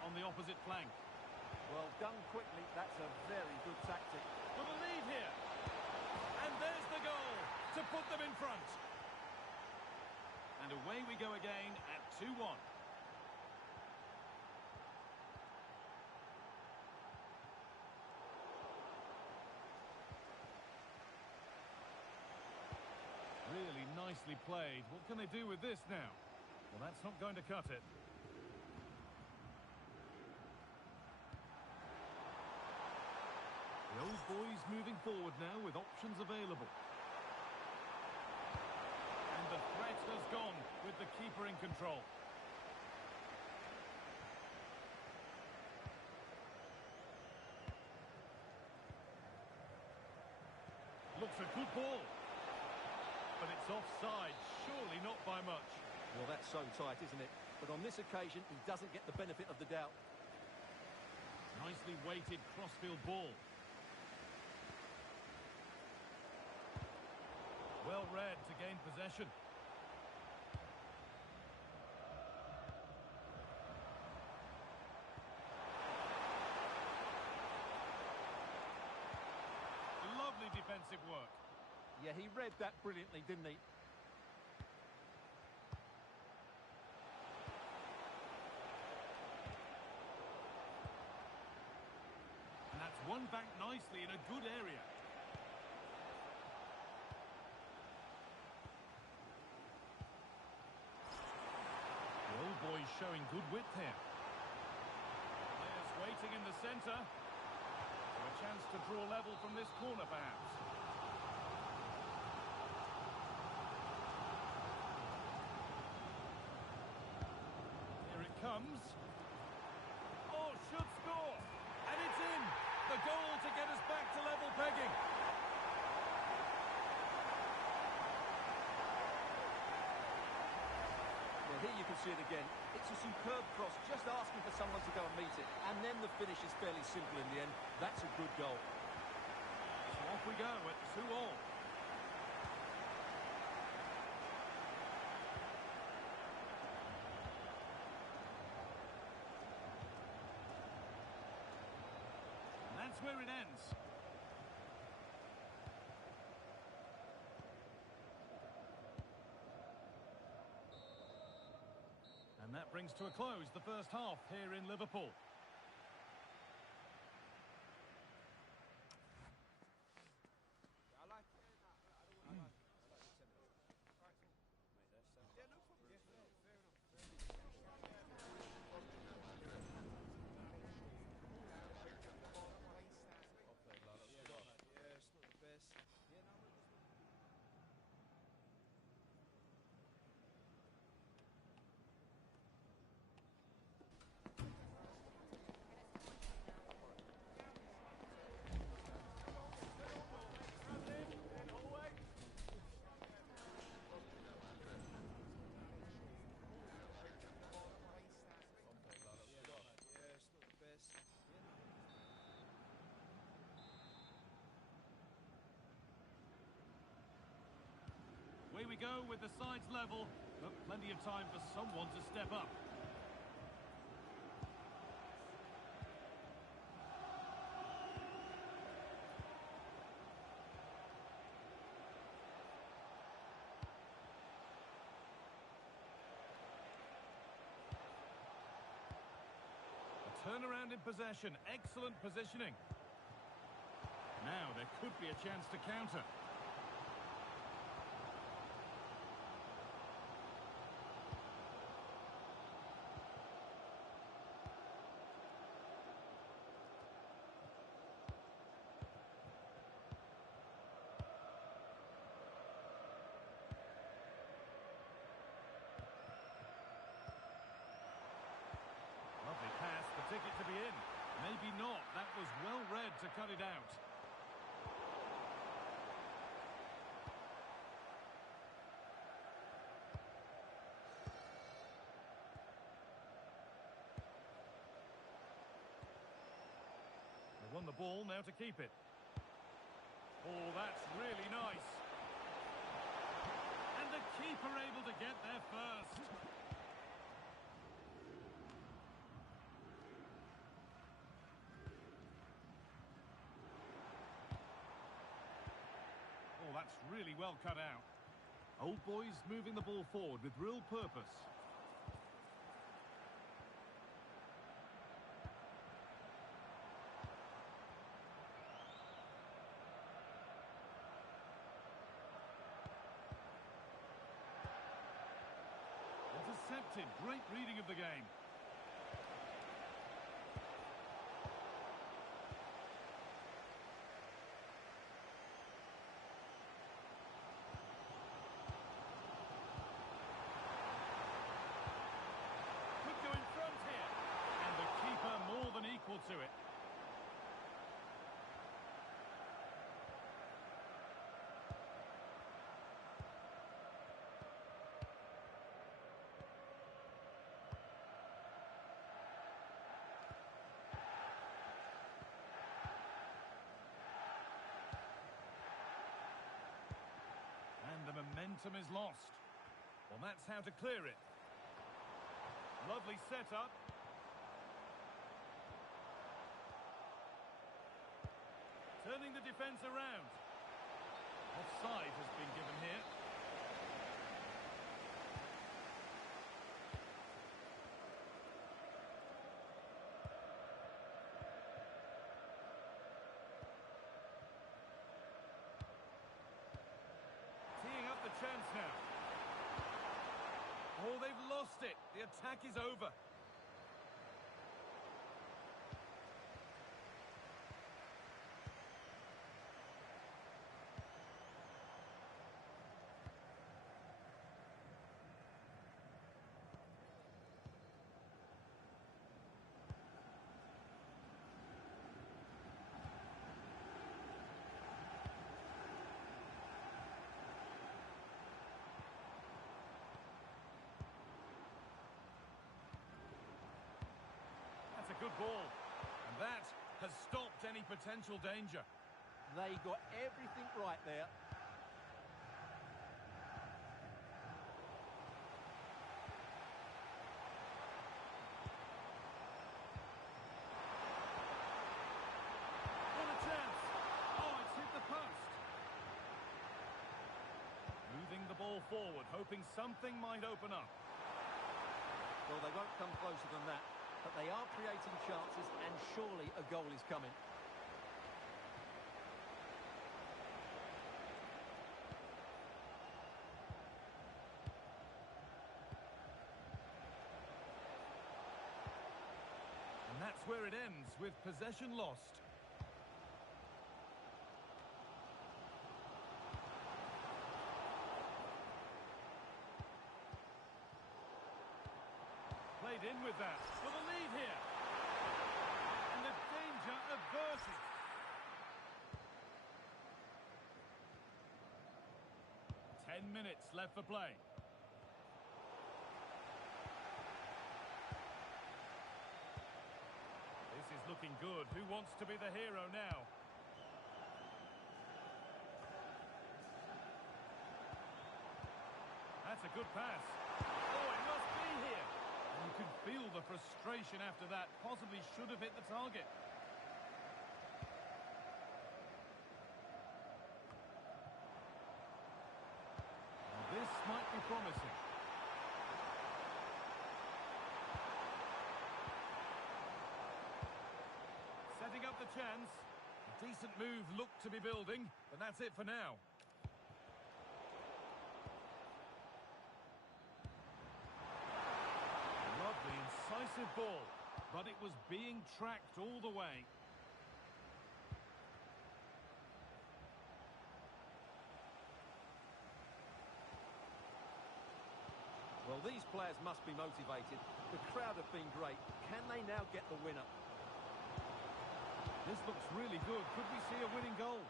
on the opposite flank. Well, done quickly, that's a very good tactic. With a lead here. And there's the goal to put them in front. And away we go again at 2-1. Really nicely played. What can they do with this now? Well, that's not going to cut it. The old boys moving forward now with options available. And the threat has gone with the keeper in control. Looks a good ball. But it's offside, surely not by much. Well, that's so tight, isn't it? But on this occasion, he doesn't get the benefit of the doubt. Nicely weighted crossfield ball. Well read to gain possession. Lovely defensive work. Yeah, he read that brilliantly, didn't he? And that's won back nicely in a good area. The old boy's showing good width here. Players waiting in the centre. So a chance to draw level from this corner, perhaps. Here it comes. Oh, should score. And it's in. The goal to get us back to level pegging. Well, here you can see it again. It's a superb cross, just asking for someone to go and meet it. And then the finish is fairly simple in the end. That's a good goal. So off we go at 2-2. That's where it ends. And that brings to a close the first half here in Liverpool. Away we go with the sides level, but plenty of time for someone to step up. A turnaround in possession, excellent positioning. Now there could be a chance to counter. Lovely pass, the ticket to be in. Maybe not. That was well read to cut it out. They won the ball, now to keep it. Oh, that's really nice. And the keeper able to get there first. That's really well cut out. Old boys moving the ball forward with real purpose. Intercepted. Great reading of the game. Could go in front here. And the keeper more than equal to it. The momentum is lost. Well, that's how to clear it. Lovely setup. Turning the defence around. Offside has been given here. Chance now. Oh, they've lost it. The attack is over. Good ball, and that has stopped any potential danger. They got everything right there. What a chance! Oh, it's hit the post. Moving the ball forward, hoping something might open up. Well, they won't come closer than that. But they are creating chances, and surely a goal is coming. And that's where it ends, with possession lost. Played in with that for the lead here. And the danger averted. Minutes left for play. This is looking good. Who wants to be the hero now? That's a good pass. Oh, it must be here. You can feel the frustration after that. Possibly should have hit the target. Now this might be promising. Setting up the chance. A decent move looked to be building, but that's it for now. Incisive ball, but it was being tracked all the way. Well, these players must be motivated. The crowd have been great. Can they now get the winner? This looks really good. Could we see a winning goal?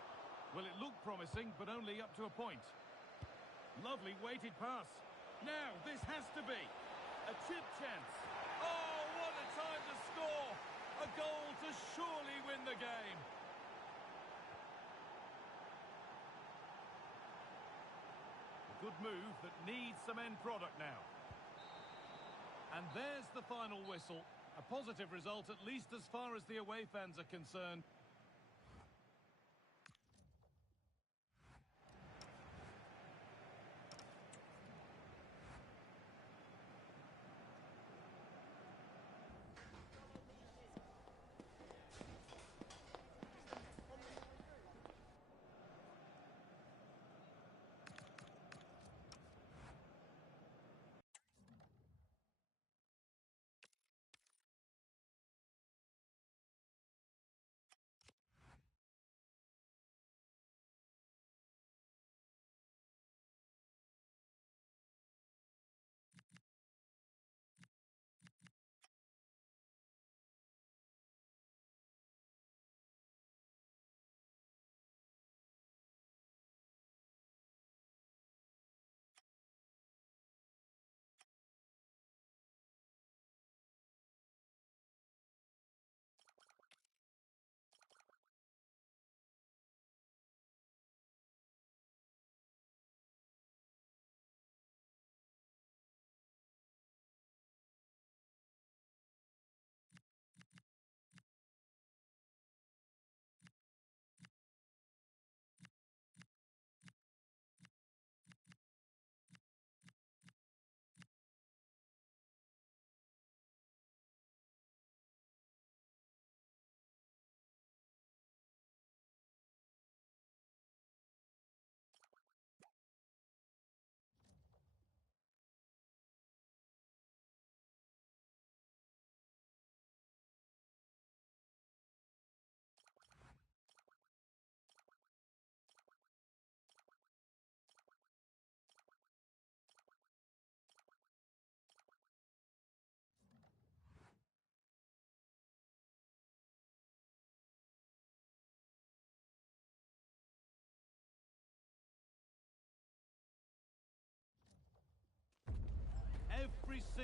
Well, it looked promising, but only up to a point. Lovely weighted pass. Now, this has to be a chip chance. Oh, what a time to score! A goal to surely win the game. A good move that needs some end product now. And there's the final whistle. A positive result, at least as far as the away fans are concerned.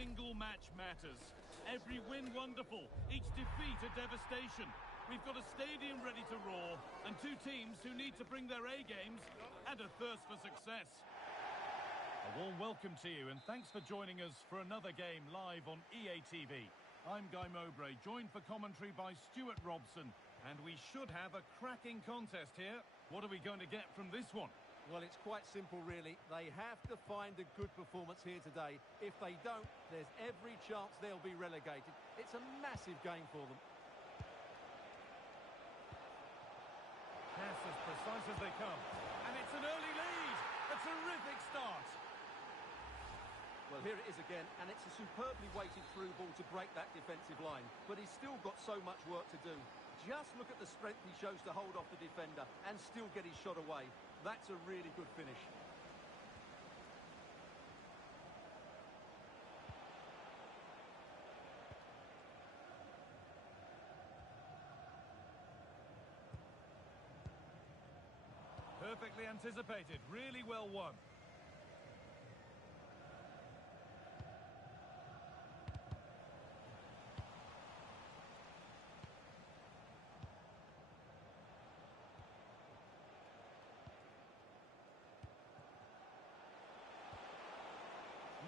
single match matters. Every win wonderful, each defeat a devastation. We've got a stadium ready to roar, and two teams who need to bring their A games and a thirst for success. A warm welcome to you, and thanks for joining us for another game live on EA TV. I'm Guy Mowbray, joined for commentary by Stuart Robson, and we should have a cracking contest here. What are we going to get from this one? Well, it's quite simple, really. They have to find a good performance here today. If they don't, there's every chance they'll be relegated. It's a massive game for them. Pass as precise as they come. And it's an early lead. A terrific start. Well, here it is again, and it's a superbly weighted through ball to break that defensive line. But he's still got so much work to do. Just look at the strength he shows to hold off the defender and still get his shot away. That's a really good finish. Perfectly anticipated, really well won.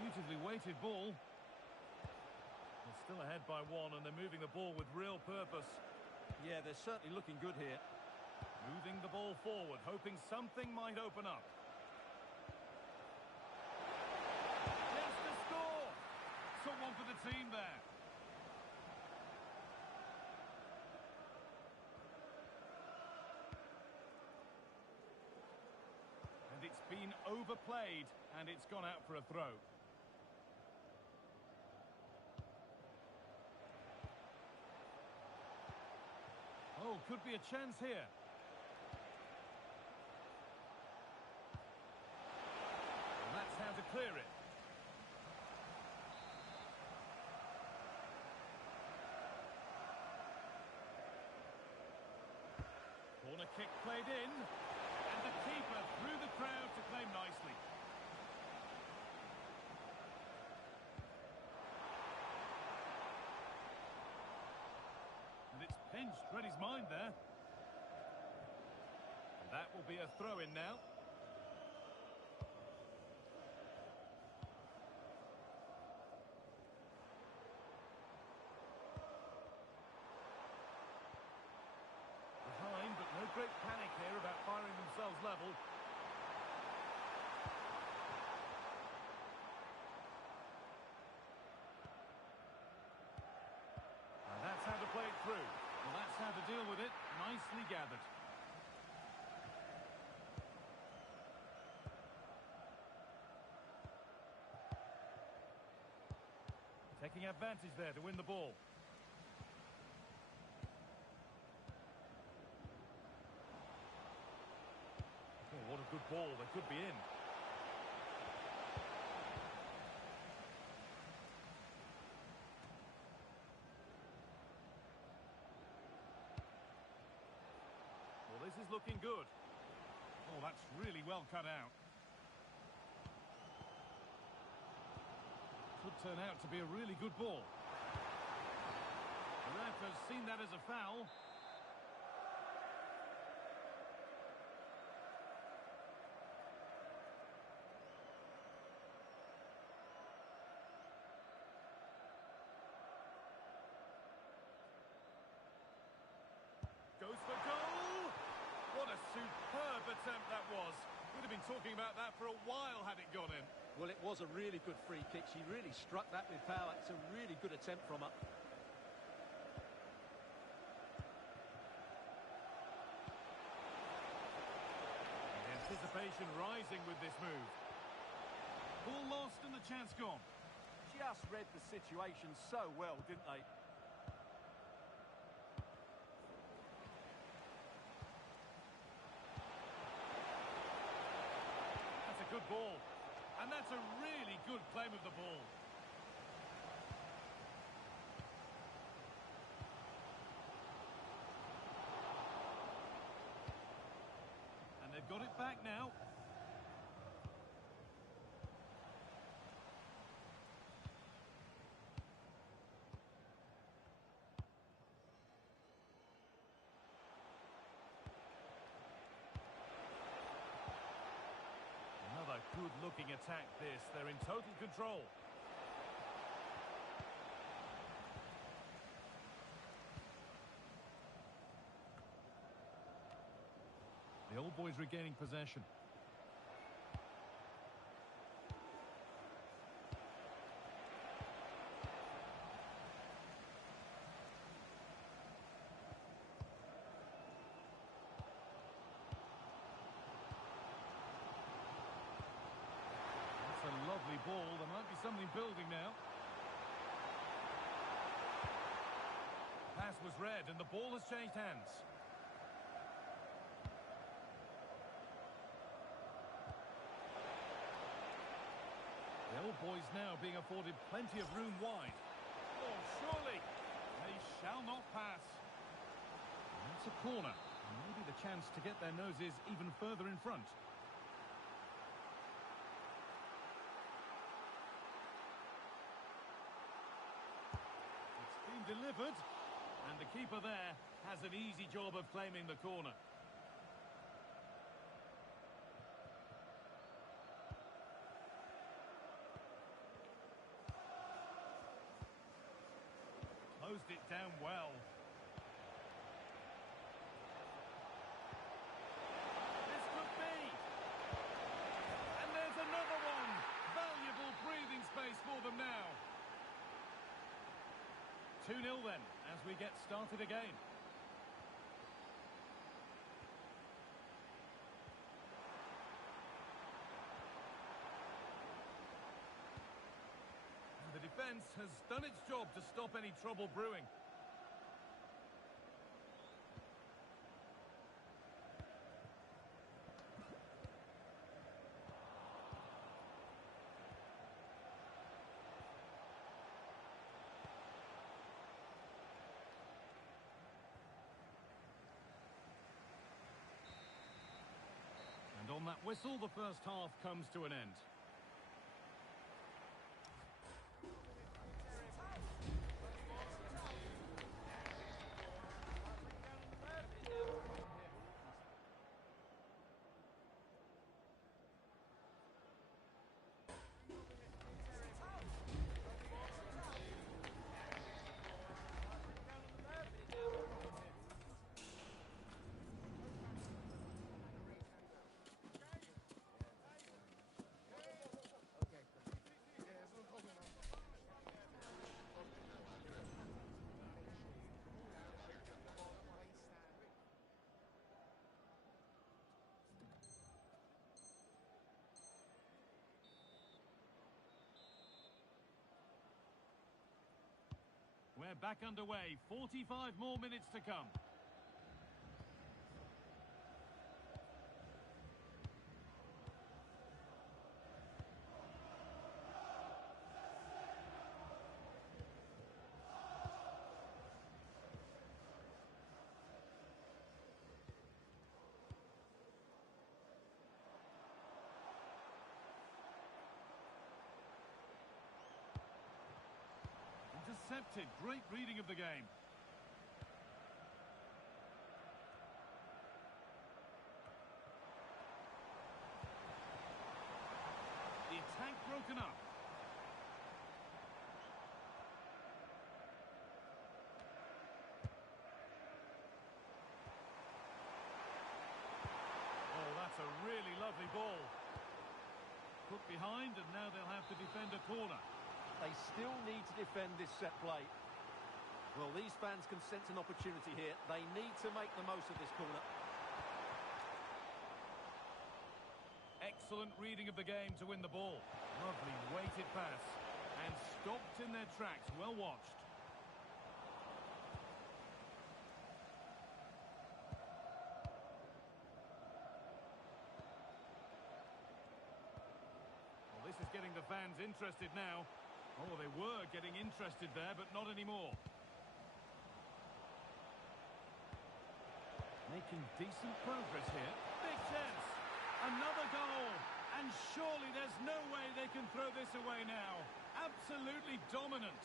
Beautifully weighted ball. They're still ahead by one, and they're moving the ball with real purpose. Yeah, they're certainly looking good here. Moving the ball forward, hoping something might open up. Yes, to score! Someone for the team there. And it's been overplayed, and it's gone out for a throw. Oh, could be a chance here. And that's how to clear it. Corner kick played in. And the keeper through the crowd to claim nicely. And it's pinched, read his mind there. And that will be a throw-in now. Behind, but no great panic here about firing themselves level. And that's how to play it through. Well, that's how to deal with it. Nicely gathered. Taking advantage there to win the ball. Oh, what a good ball. They could be in. Well, this is looking good. Oh, that's really well cut out. Could turn out to be a really good ball. The ref has seen that as a foul. Goes for goal! What a superb attempt that was. We'd have been talking about that for a while had it gone in. Well, it was a really good free kick. She really struck that with power. It's a really good attempt from her. The anticipation rising with this move. Ball lost and the chance gone. Just read the situation so well, didn't they? That's a good ball. And that's a really good claim of the ball. And they've got it back now. attack this. They're in total control. The old boys regaining possession. That's a lovely ball. There might be something building now. Pass was read and the ball has changed hands. The old boys now being afforded plenty of room wide. Oh, surely they shall not pass. And that's a corner. And maybe the chance to get their noses even further in front. It's been delivered. And the keeper there has an easy job of claiming the corner. Closed it down well. This could be. And there's another one. Valuable breathing space for them now. 2-0 then, as we get started again. The defence has done its job to stop any trouble brewing. And on that whistle, the first half comes to an end. We're back underway. 45 more minutes to come. Intercepted. Great reading of the game. The attack broken up. Oh, that's a really lovely ball. Put behind, and now they'll have to defend a corner. They still need to defend this set play. Well, these fans can sense an opportunity here. They need to make the most of this corner. Excellent reading of the game to win the ball. Lovely weighted pass. And stopped in their tracks. Well watched. Well, this is getting the fans interested now. Oh, they were getting interested there, but not anymore. Making decent progress here. Big chance. Another goal. And surely there's no way they can throw this away now. Absolutely dominant.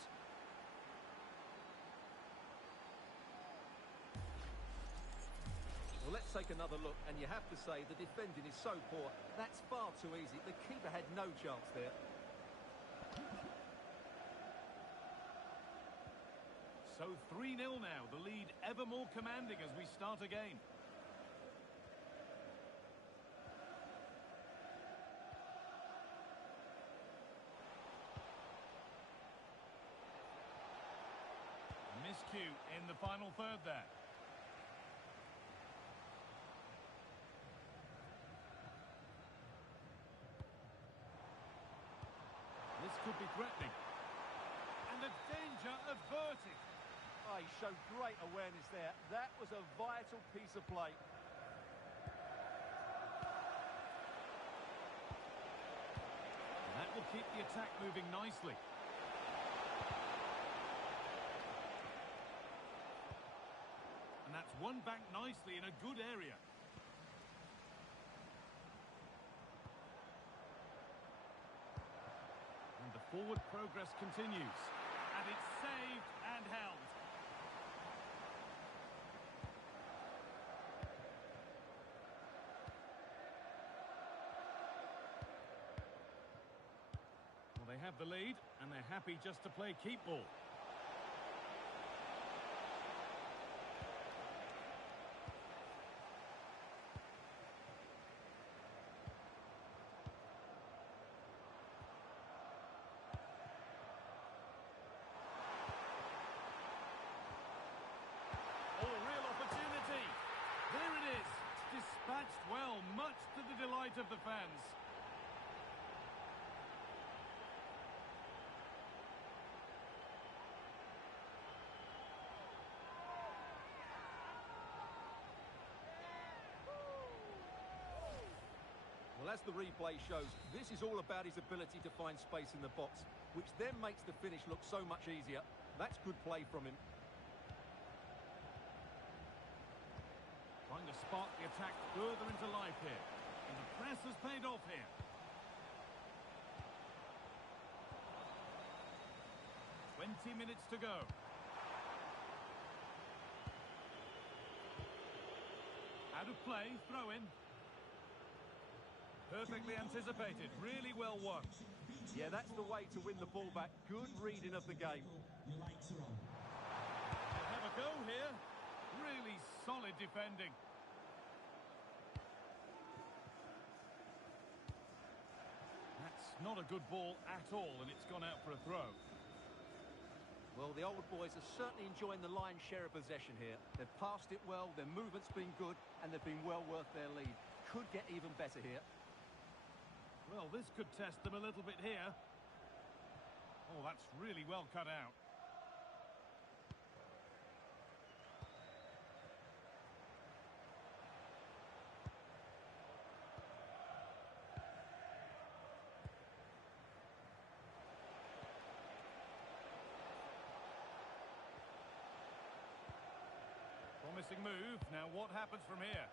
Well, let's Let's take another look, and you have to say the defending is so poor. That's far too easy. The keeper had no chance there. So 3-0 now, the lead ever more commanding as we start again. Miscue in the final third there. This could be threatening. And the danger averted. Oh, he showed great awareness there. That was a vital piece of play. And that will keep the attack moving nicely. And that's won back nicely in a good area. And the forward progress continues. And it's saved and held. Well, they have the lead, and they're happy just to play keep ball. Dispatched well, much to the delight of the fans. Well, as the replay shows, this is all about his ability to find space in the box, which then makes the finish look so much easier. That's good play from him. Trying to spark the attack further into life here. And the press has paid off here. "20 minutes to go. Out of play, throw in. Perfectly anticipated, really well won. Yeah, that's the way to win the ball back. Good reading of the game. Your lights are on. They'll have a go here. Really solid defending. That's not a good ball at all, and it's gone out for a throw. Well, the old boys are certainly enjoying the lion's share of possession here. They've passed it well, their movement's been good, and they've been well worth their lead. Could get even better here. Well, this could test them a little bit here. Oh, that's really well cut out. Promising move. Now what happens from here?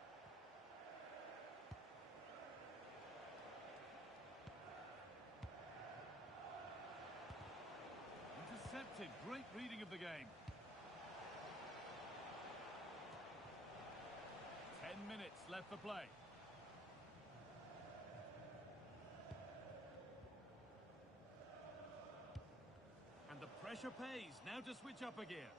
Intercepted. Great reading of the game. 10 minutes left for play. And the pressure pays. Now to switch up a gear.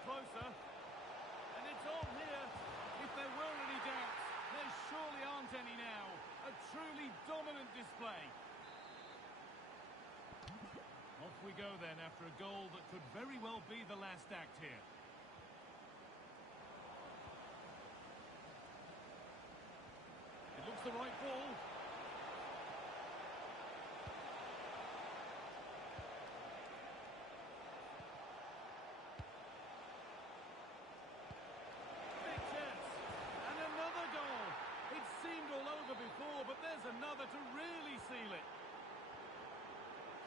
Closer, and it's on here. If there were any doubts, there surely aren't any now. A truly dominant display. Off we go then after a goal that could very well be the last act here. It looks the right ball. Before, but there's another to really seal it.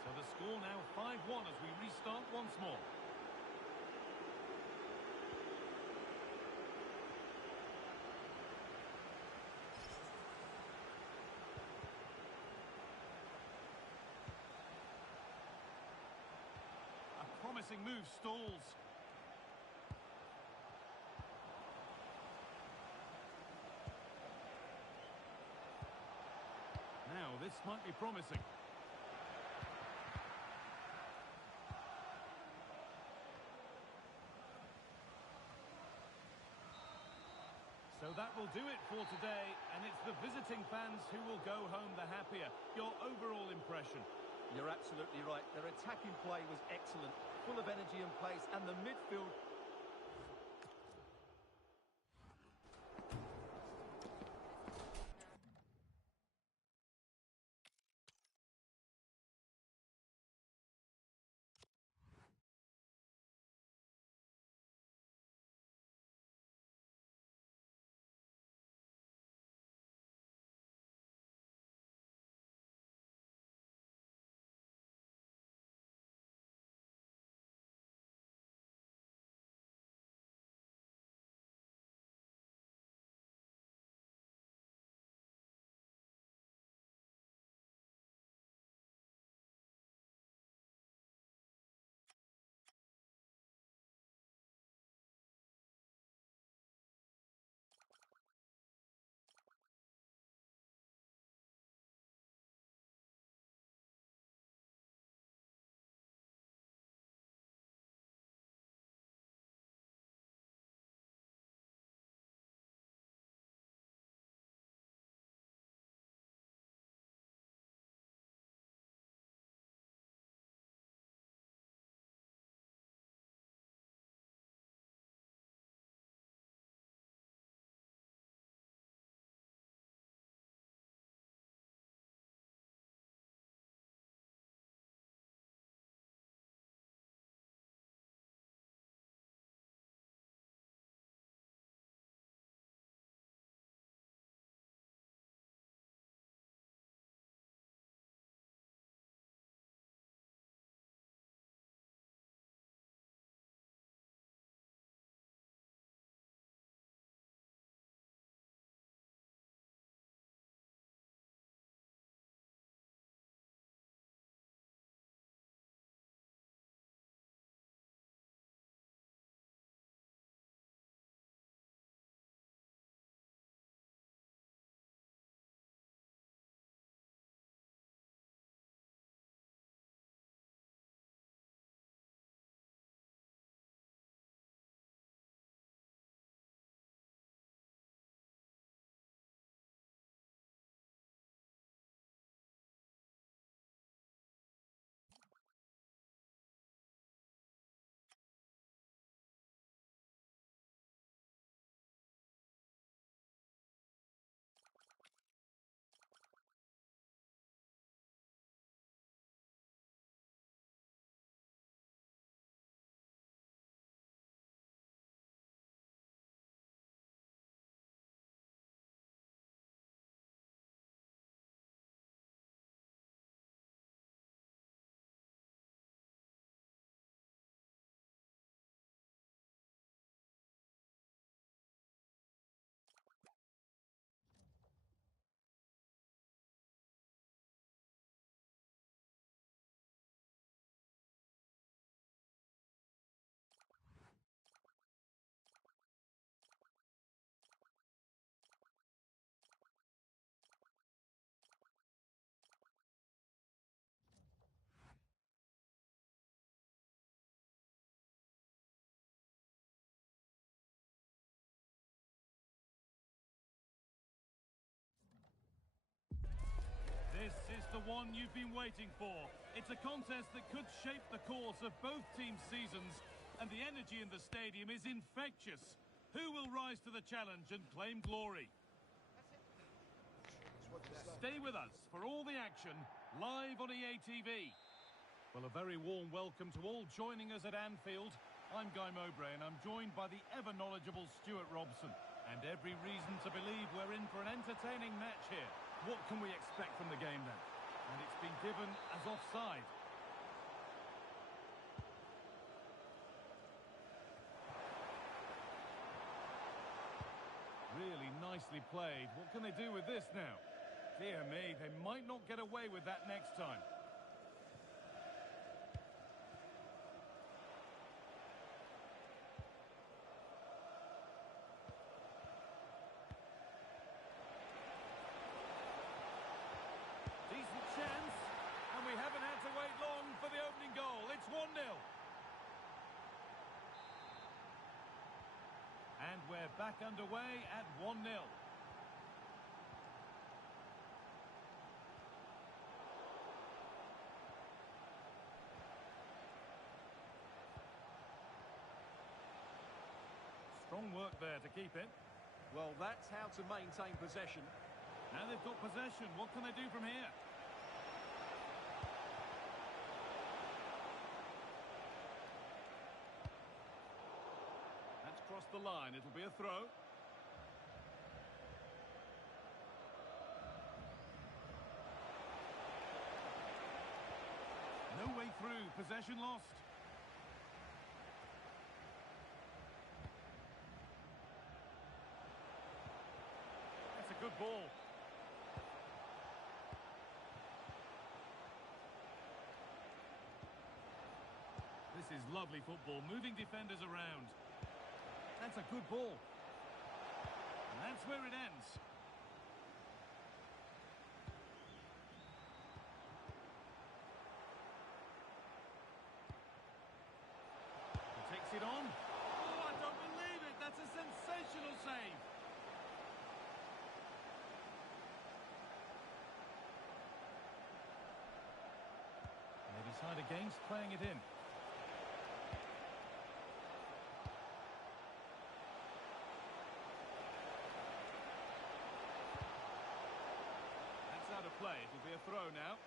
So the score now 5-1 as we restart once more. pressing move stalls. Now, this might be promising. So that will do it for today, and it's the visiting fans who will go home the happier. Your overall impression? You're absolutely right. Their attacking play was excellent, full of energy and pace, and the midfield... This is the one you've been waiting for. It's a contest that could shape the course of both teams' seasons, and the energy in the stadium is infectious. Who will rise to the challenge and claim glory? Stay with us for all the action, live on EATV. Well, a very warm welcome to all joining us at Anfield. I'm Guy Mowbray, and I'm joined by the ever-knowledgeable Stuart Robson. And every reason to believe we're in for an entertaining match here. What can we expect from the game then? And it's been given as offside. Really nicely played. What can they do with this now? Dear me, they might not get away with that next time. It's 1-0. And we're back underway at 1-0. Strong work there to keep it. Well, that's how to maintain possession. Now they've got possession. What can they do from here? That's crossed the line. It'll be a throw. No way through. Possession lost. That's a good ball. This is lovely football, moving defenders around. That's a good ball. And that's where it ends. He takes it on. Oh, I don't believe it. That's a sensational save. They decide against playing it in. That's out of play. It'll be a throw now.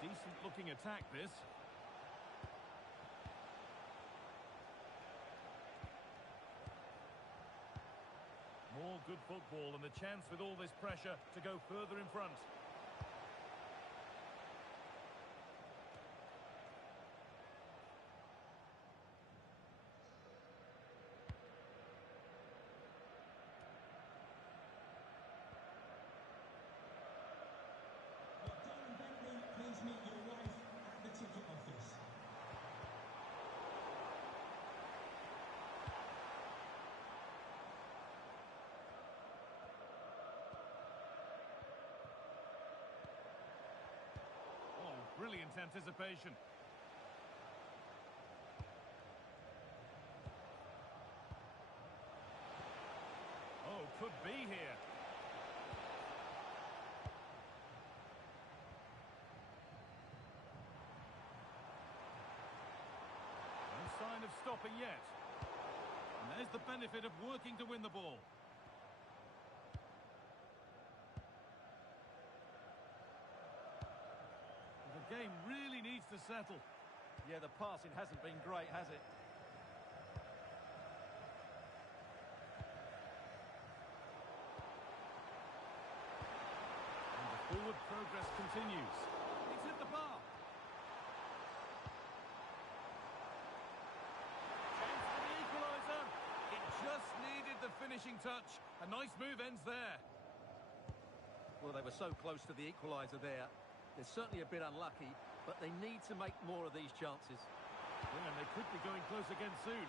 Decent looking attack, this. More good football and the chance with all this pressure to go further in front. Please meet your wife at the ticket office. Oh, brilliant anticipation. Oh, could be here. Sign of stopping yet. And there's the benefit of working to win the ball. The game really needs to settle. Yeah, the passing hasn't been great, has it? And the forward progress continues. It's hit the bar. Just needed the finishing touch. A nice move ends there. Well, they were so close to the equaliser there. They're certainly a bit unlucky, but they need to make more of these chances. Yeah, and they could be going close again soon.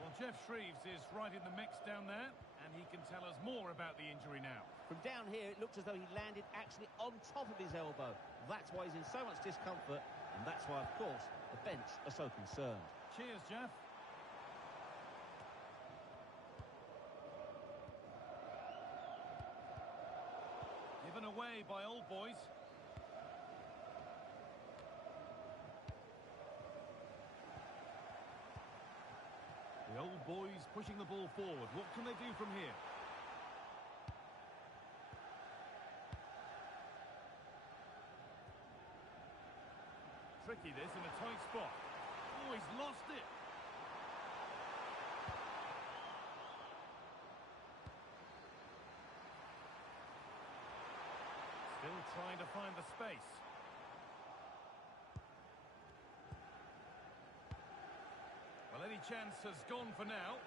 Well, Jeff Shreves is right in the mix down there, and he can tell us more about the injury now. From down here, it looks as though he landed actually on top of his elbow. That's why he's in so much discomfort, and that's why, of course, the bench are so concerned. Cheers, Jeff. Given away by Old Boys. The Old Boys pushing the ball forward. What can they do from here? Tricky this in a tight spot. Oh, he's lost it. Still trying to find the space. Well, any chance has gone for now.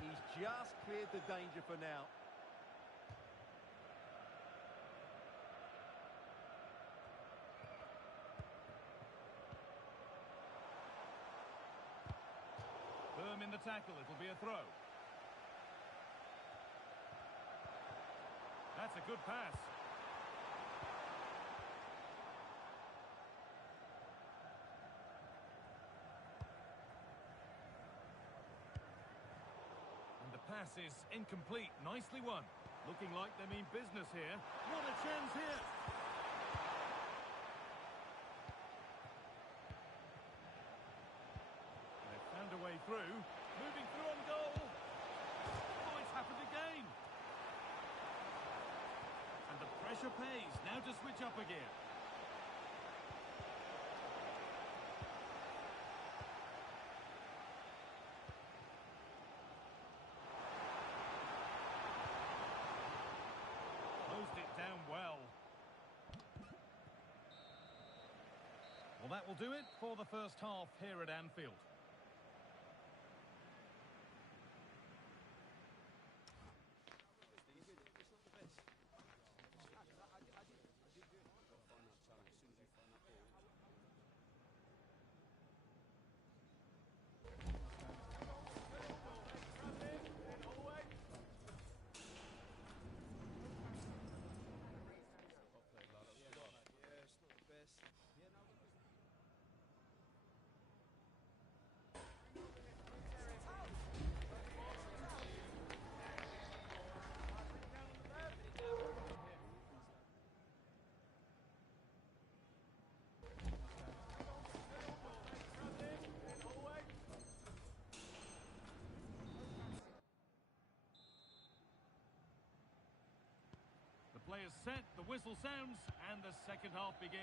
He's just cleared the danger for now. them in the tackle. It'll be a throw. That's a good pass. And the pass is incomplete. Nicely won. Looking like they mean business here. What a chance here. They've found a way through. Moving through on goal. Oh, it's happened again. And the pressure pays. Now to switch up again. Closed it down well. Well, that will do it for the first half here at Anfield. The players set, the whistle sounds, and the second half begins.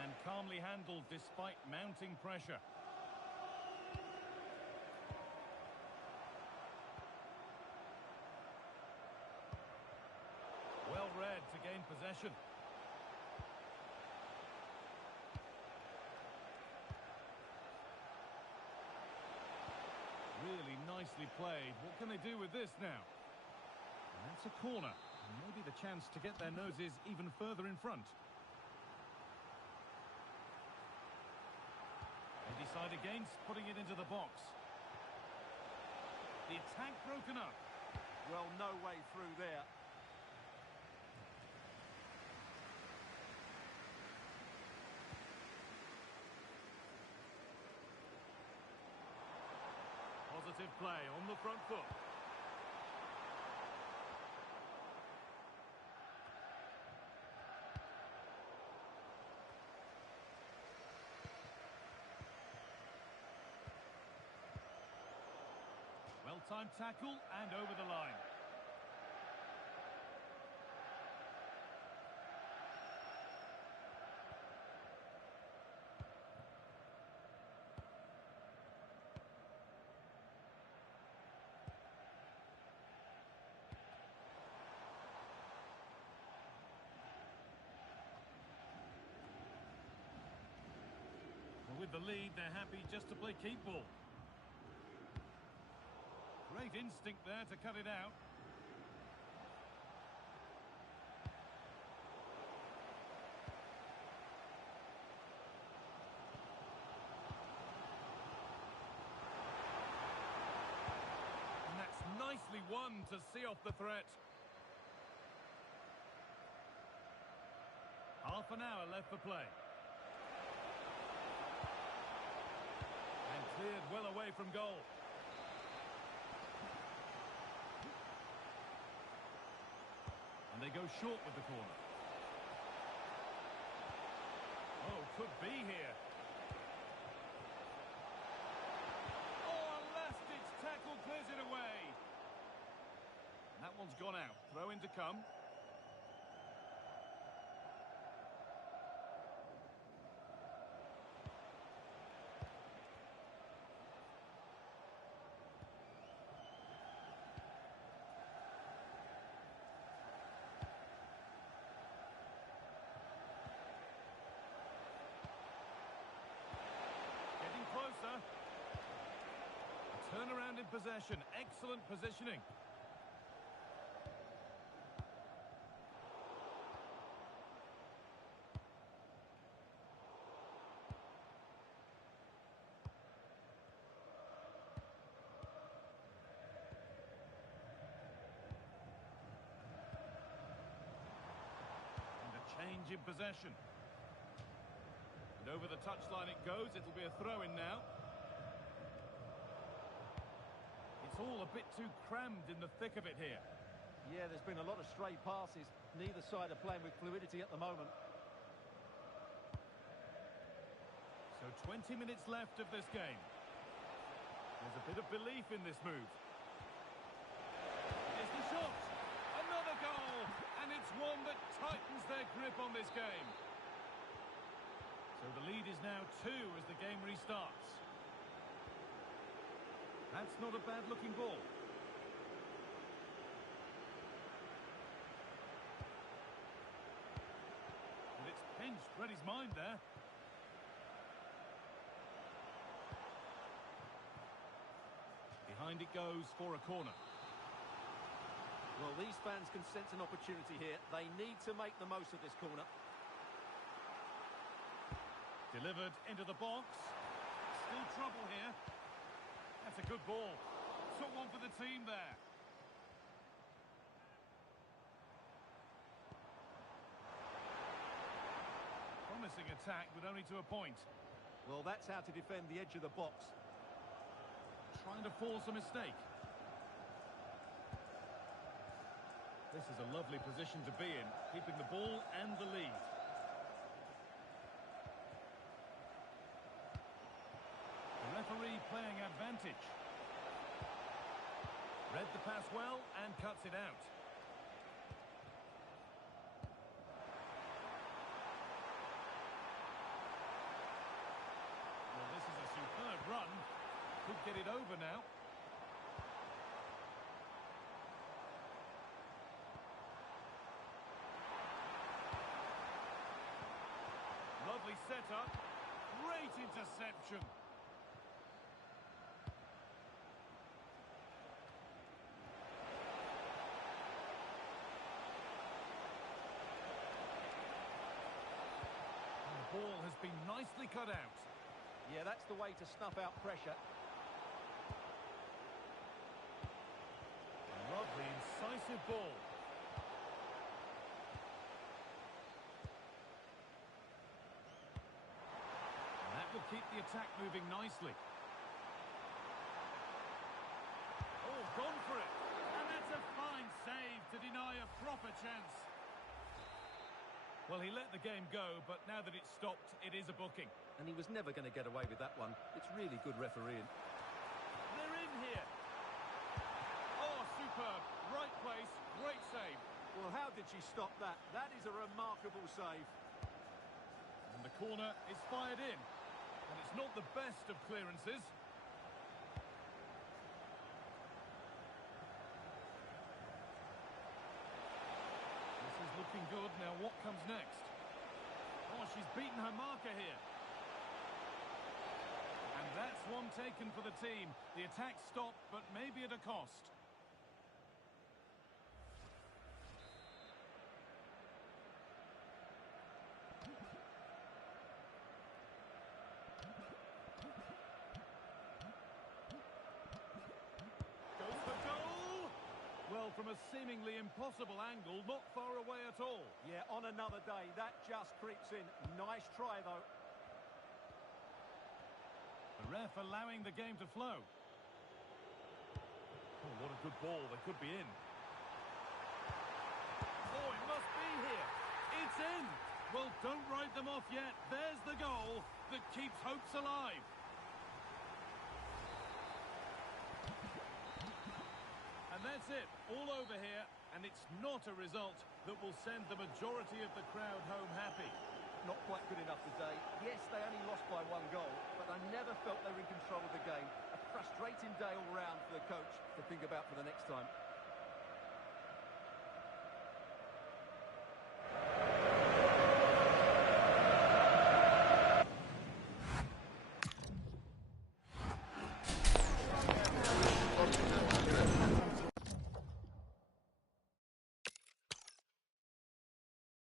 And calmly handled despite mounting pressure. Well read to gain possession. Really nicely played. What can they do with this now? And that's a corner. And maybe the chance to get their noses even further in front. They decide against putting it into the box. The attack broken up. Well, no way through there. Positive play on the front foot. Well-timed tackle and over the line. Well, with the lead, they're happy just to play keep ball. Great instinct there to cut it out. And that's nicely won to see off the threat. Half an hour left for play. And cleared well away from goal. And they go short with the corner. Oh, could be here. Oh, a last-ditch tackle clears it away. And that one's gone out. Throw in to come. around in possession. Excellent positioning. Change in possession. And over the touchline it goes. It'll be a throw-in now. It's all a bit too crammed in the thick of it here. Yeah, there's been a lot of stray passes. Neither side are playing with fluidity at the moment. So 20 minutes left of this game. There's a bit of belief in this move. Here's the shot. Another goal. And it's one that tightens their grip on this game. So the lead is now 2 as the game restarts. That's not a bad-looking ball. And it's pinched. Read his mind there. Behind it goes for a corner. Well, these fans can sense an opportunity here. They need to make the most of this corner. Delivered into the box. Still trouble here. That's a good ball. Took one for the team there. Promising attack, but only to a point. Well, that's how to defend the edge of the box. Trying to force a mistake. This is a lovely position to be in, keeping the ball and the lead. The referee playing advantage. Read the pass well and cuts it out. Well, this is a superb run. Could get it over now. Lovely setup. Great interception. And the ball has been nicely cut out. Yeah, that's the way to snuff out pressure. A lovely, incisive ball. Will keep the attack moving nicely. Oh, gone for it. And that's a fine save to deny a proper chance. Well, he let the game go, but now that it's stopped, it is a booking. And he was never going to get away with that one. It's really good refereeing. They're in here. Oh, superb. Right place, great save. Well, how did she stop that? That is a remarkable save. And the corner is fired in. And it's not the best of clearances. This is looking good. Now what comes next? Oh, she's beaten her marker here. And that's one taken for the team. The attack stopped, but maybe at a cost. Well, from a seemingly impossible angle, not far away at all. Yeah, on another day, that just creeps in. Nice try, though. The ref allowing the game to flow. Oh, what a good ball. They could be in. Oh, it must be here. It's in. Well, don't write them off yet. There's the goal that keeps hopes alive. And that's it, all over here, and it's not a result that will send the majority of the crowd home happy. Not quite good enough today. Yes, they only lost by 1 goal, but I never felt they were in control of the game. A frustrating day all round for the coach to think about for the next time.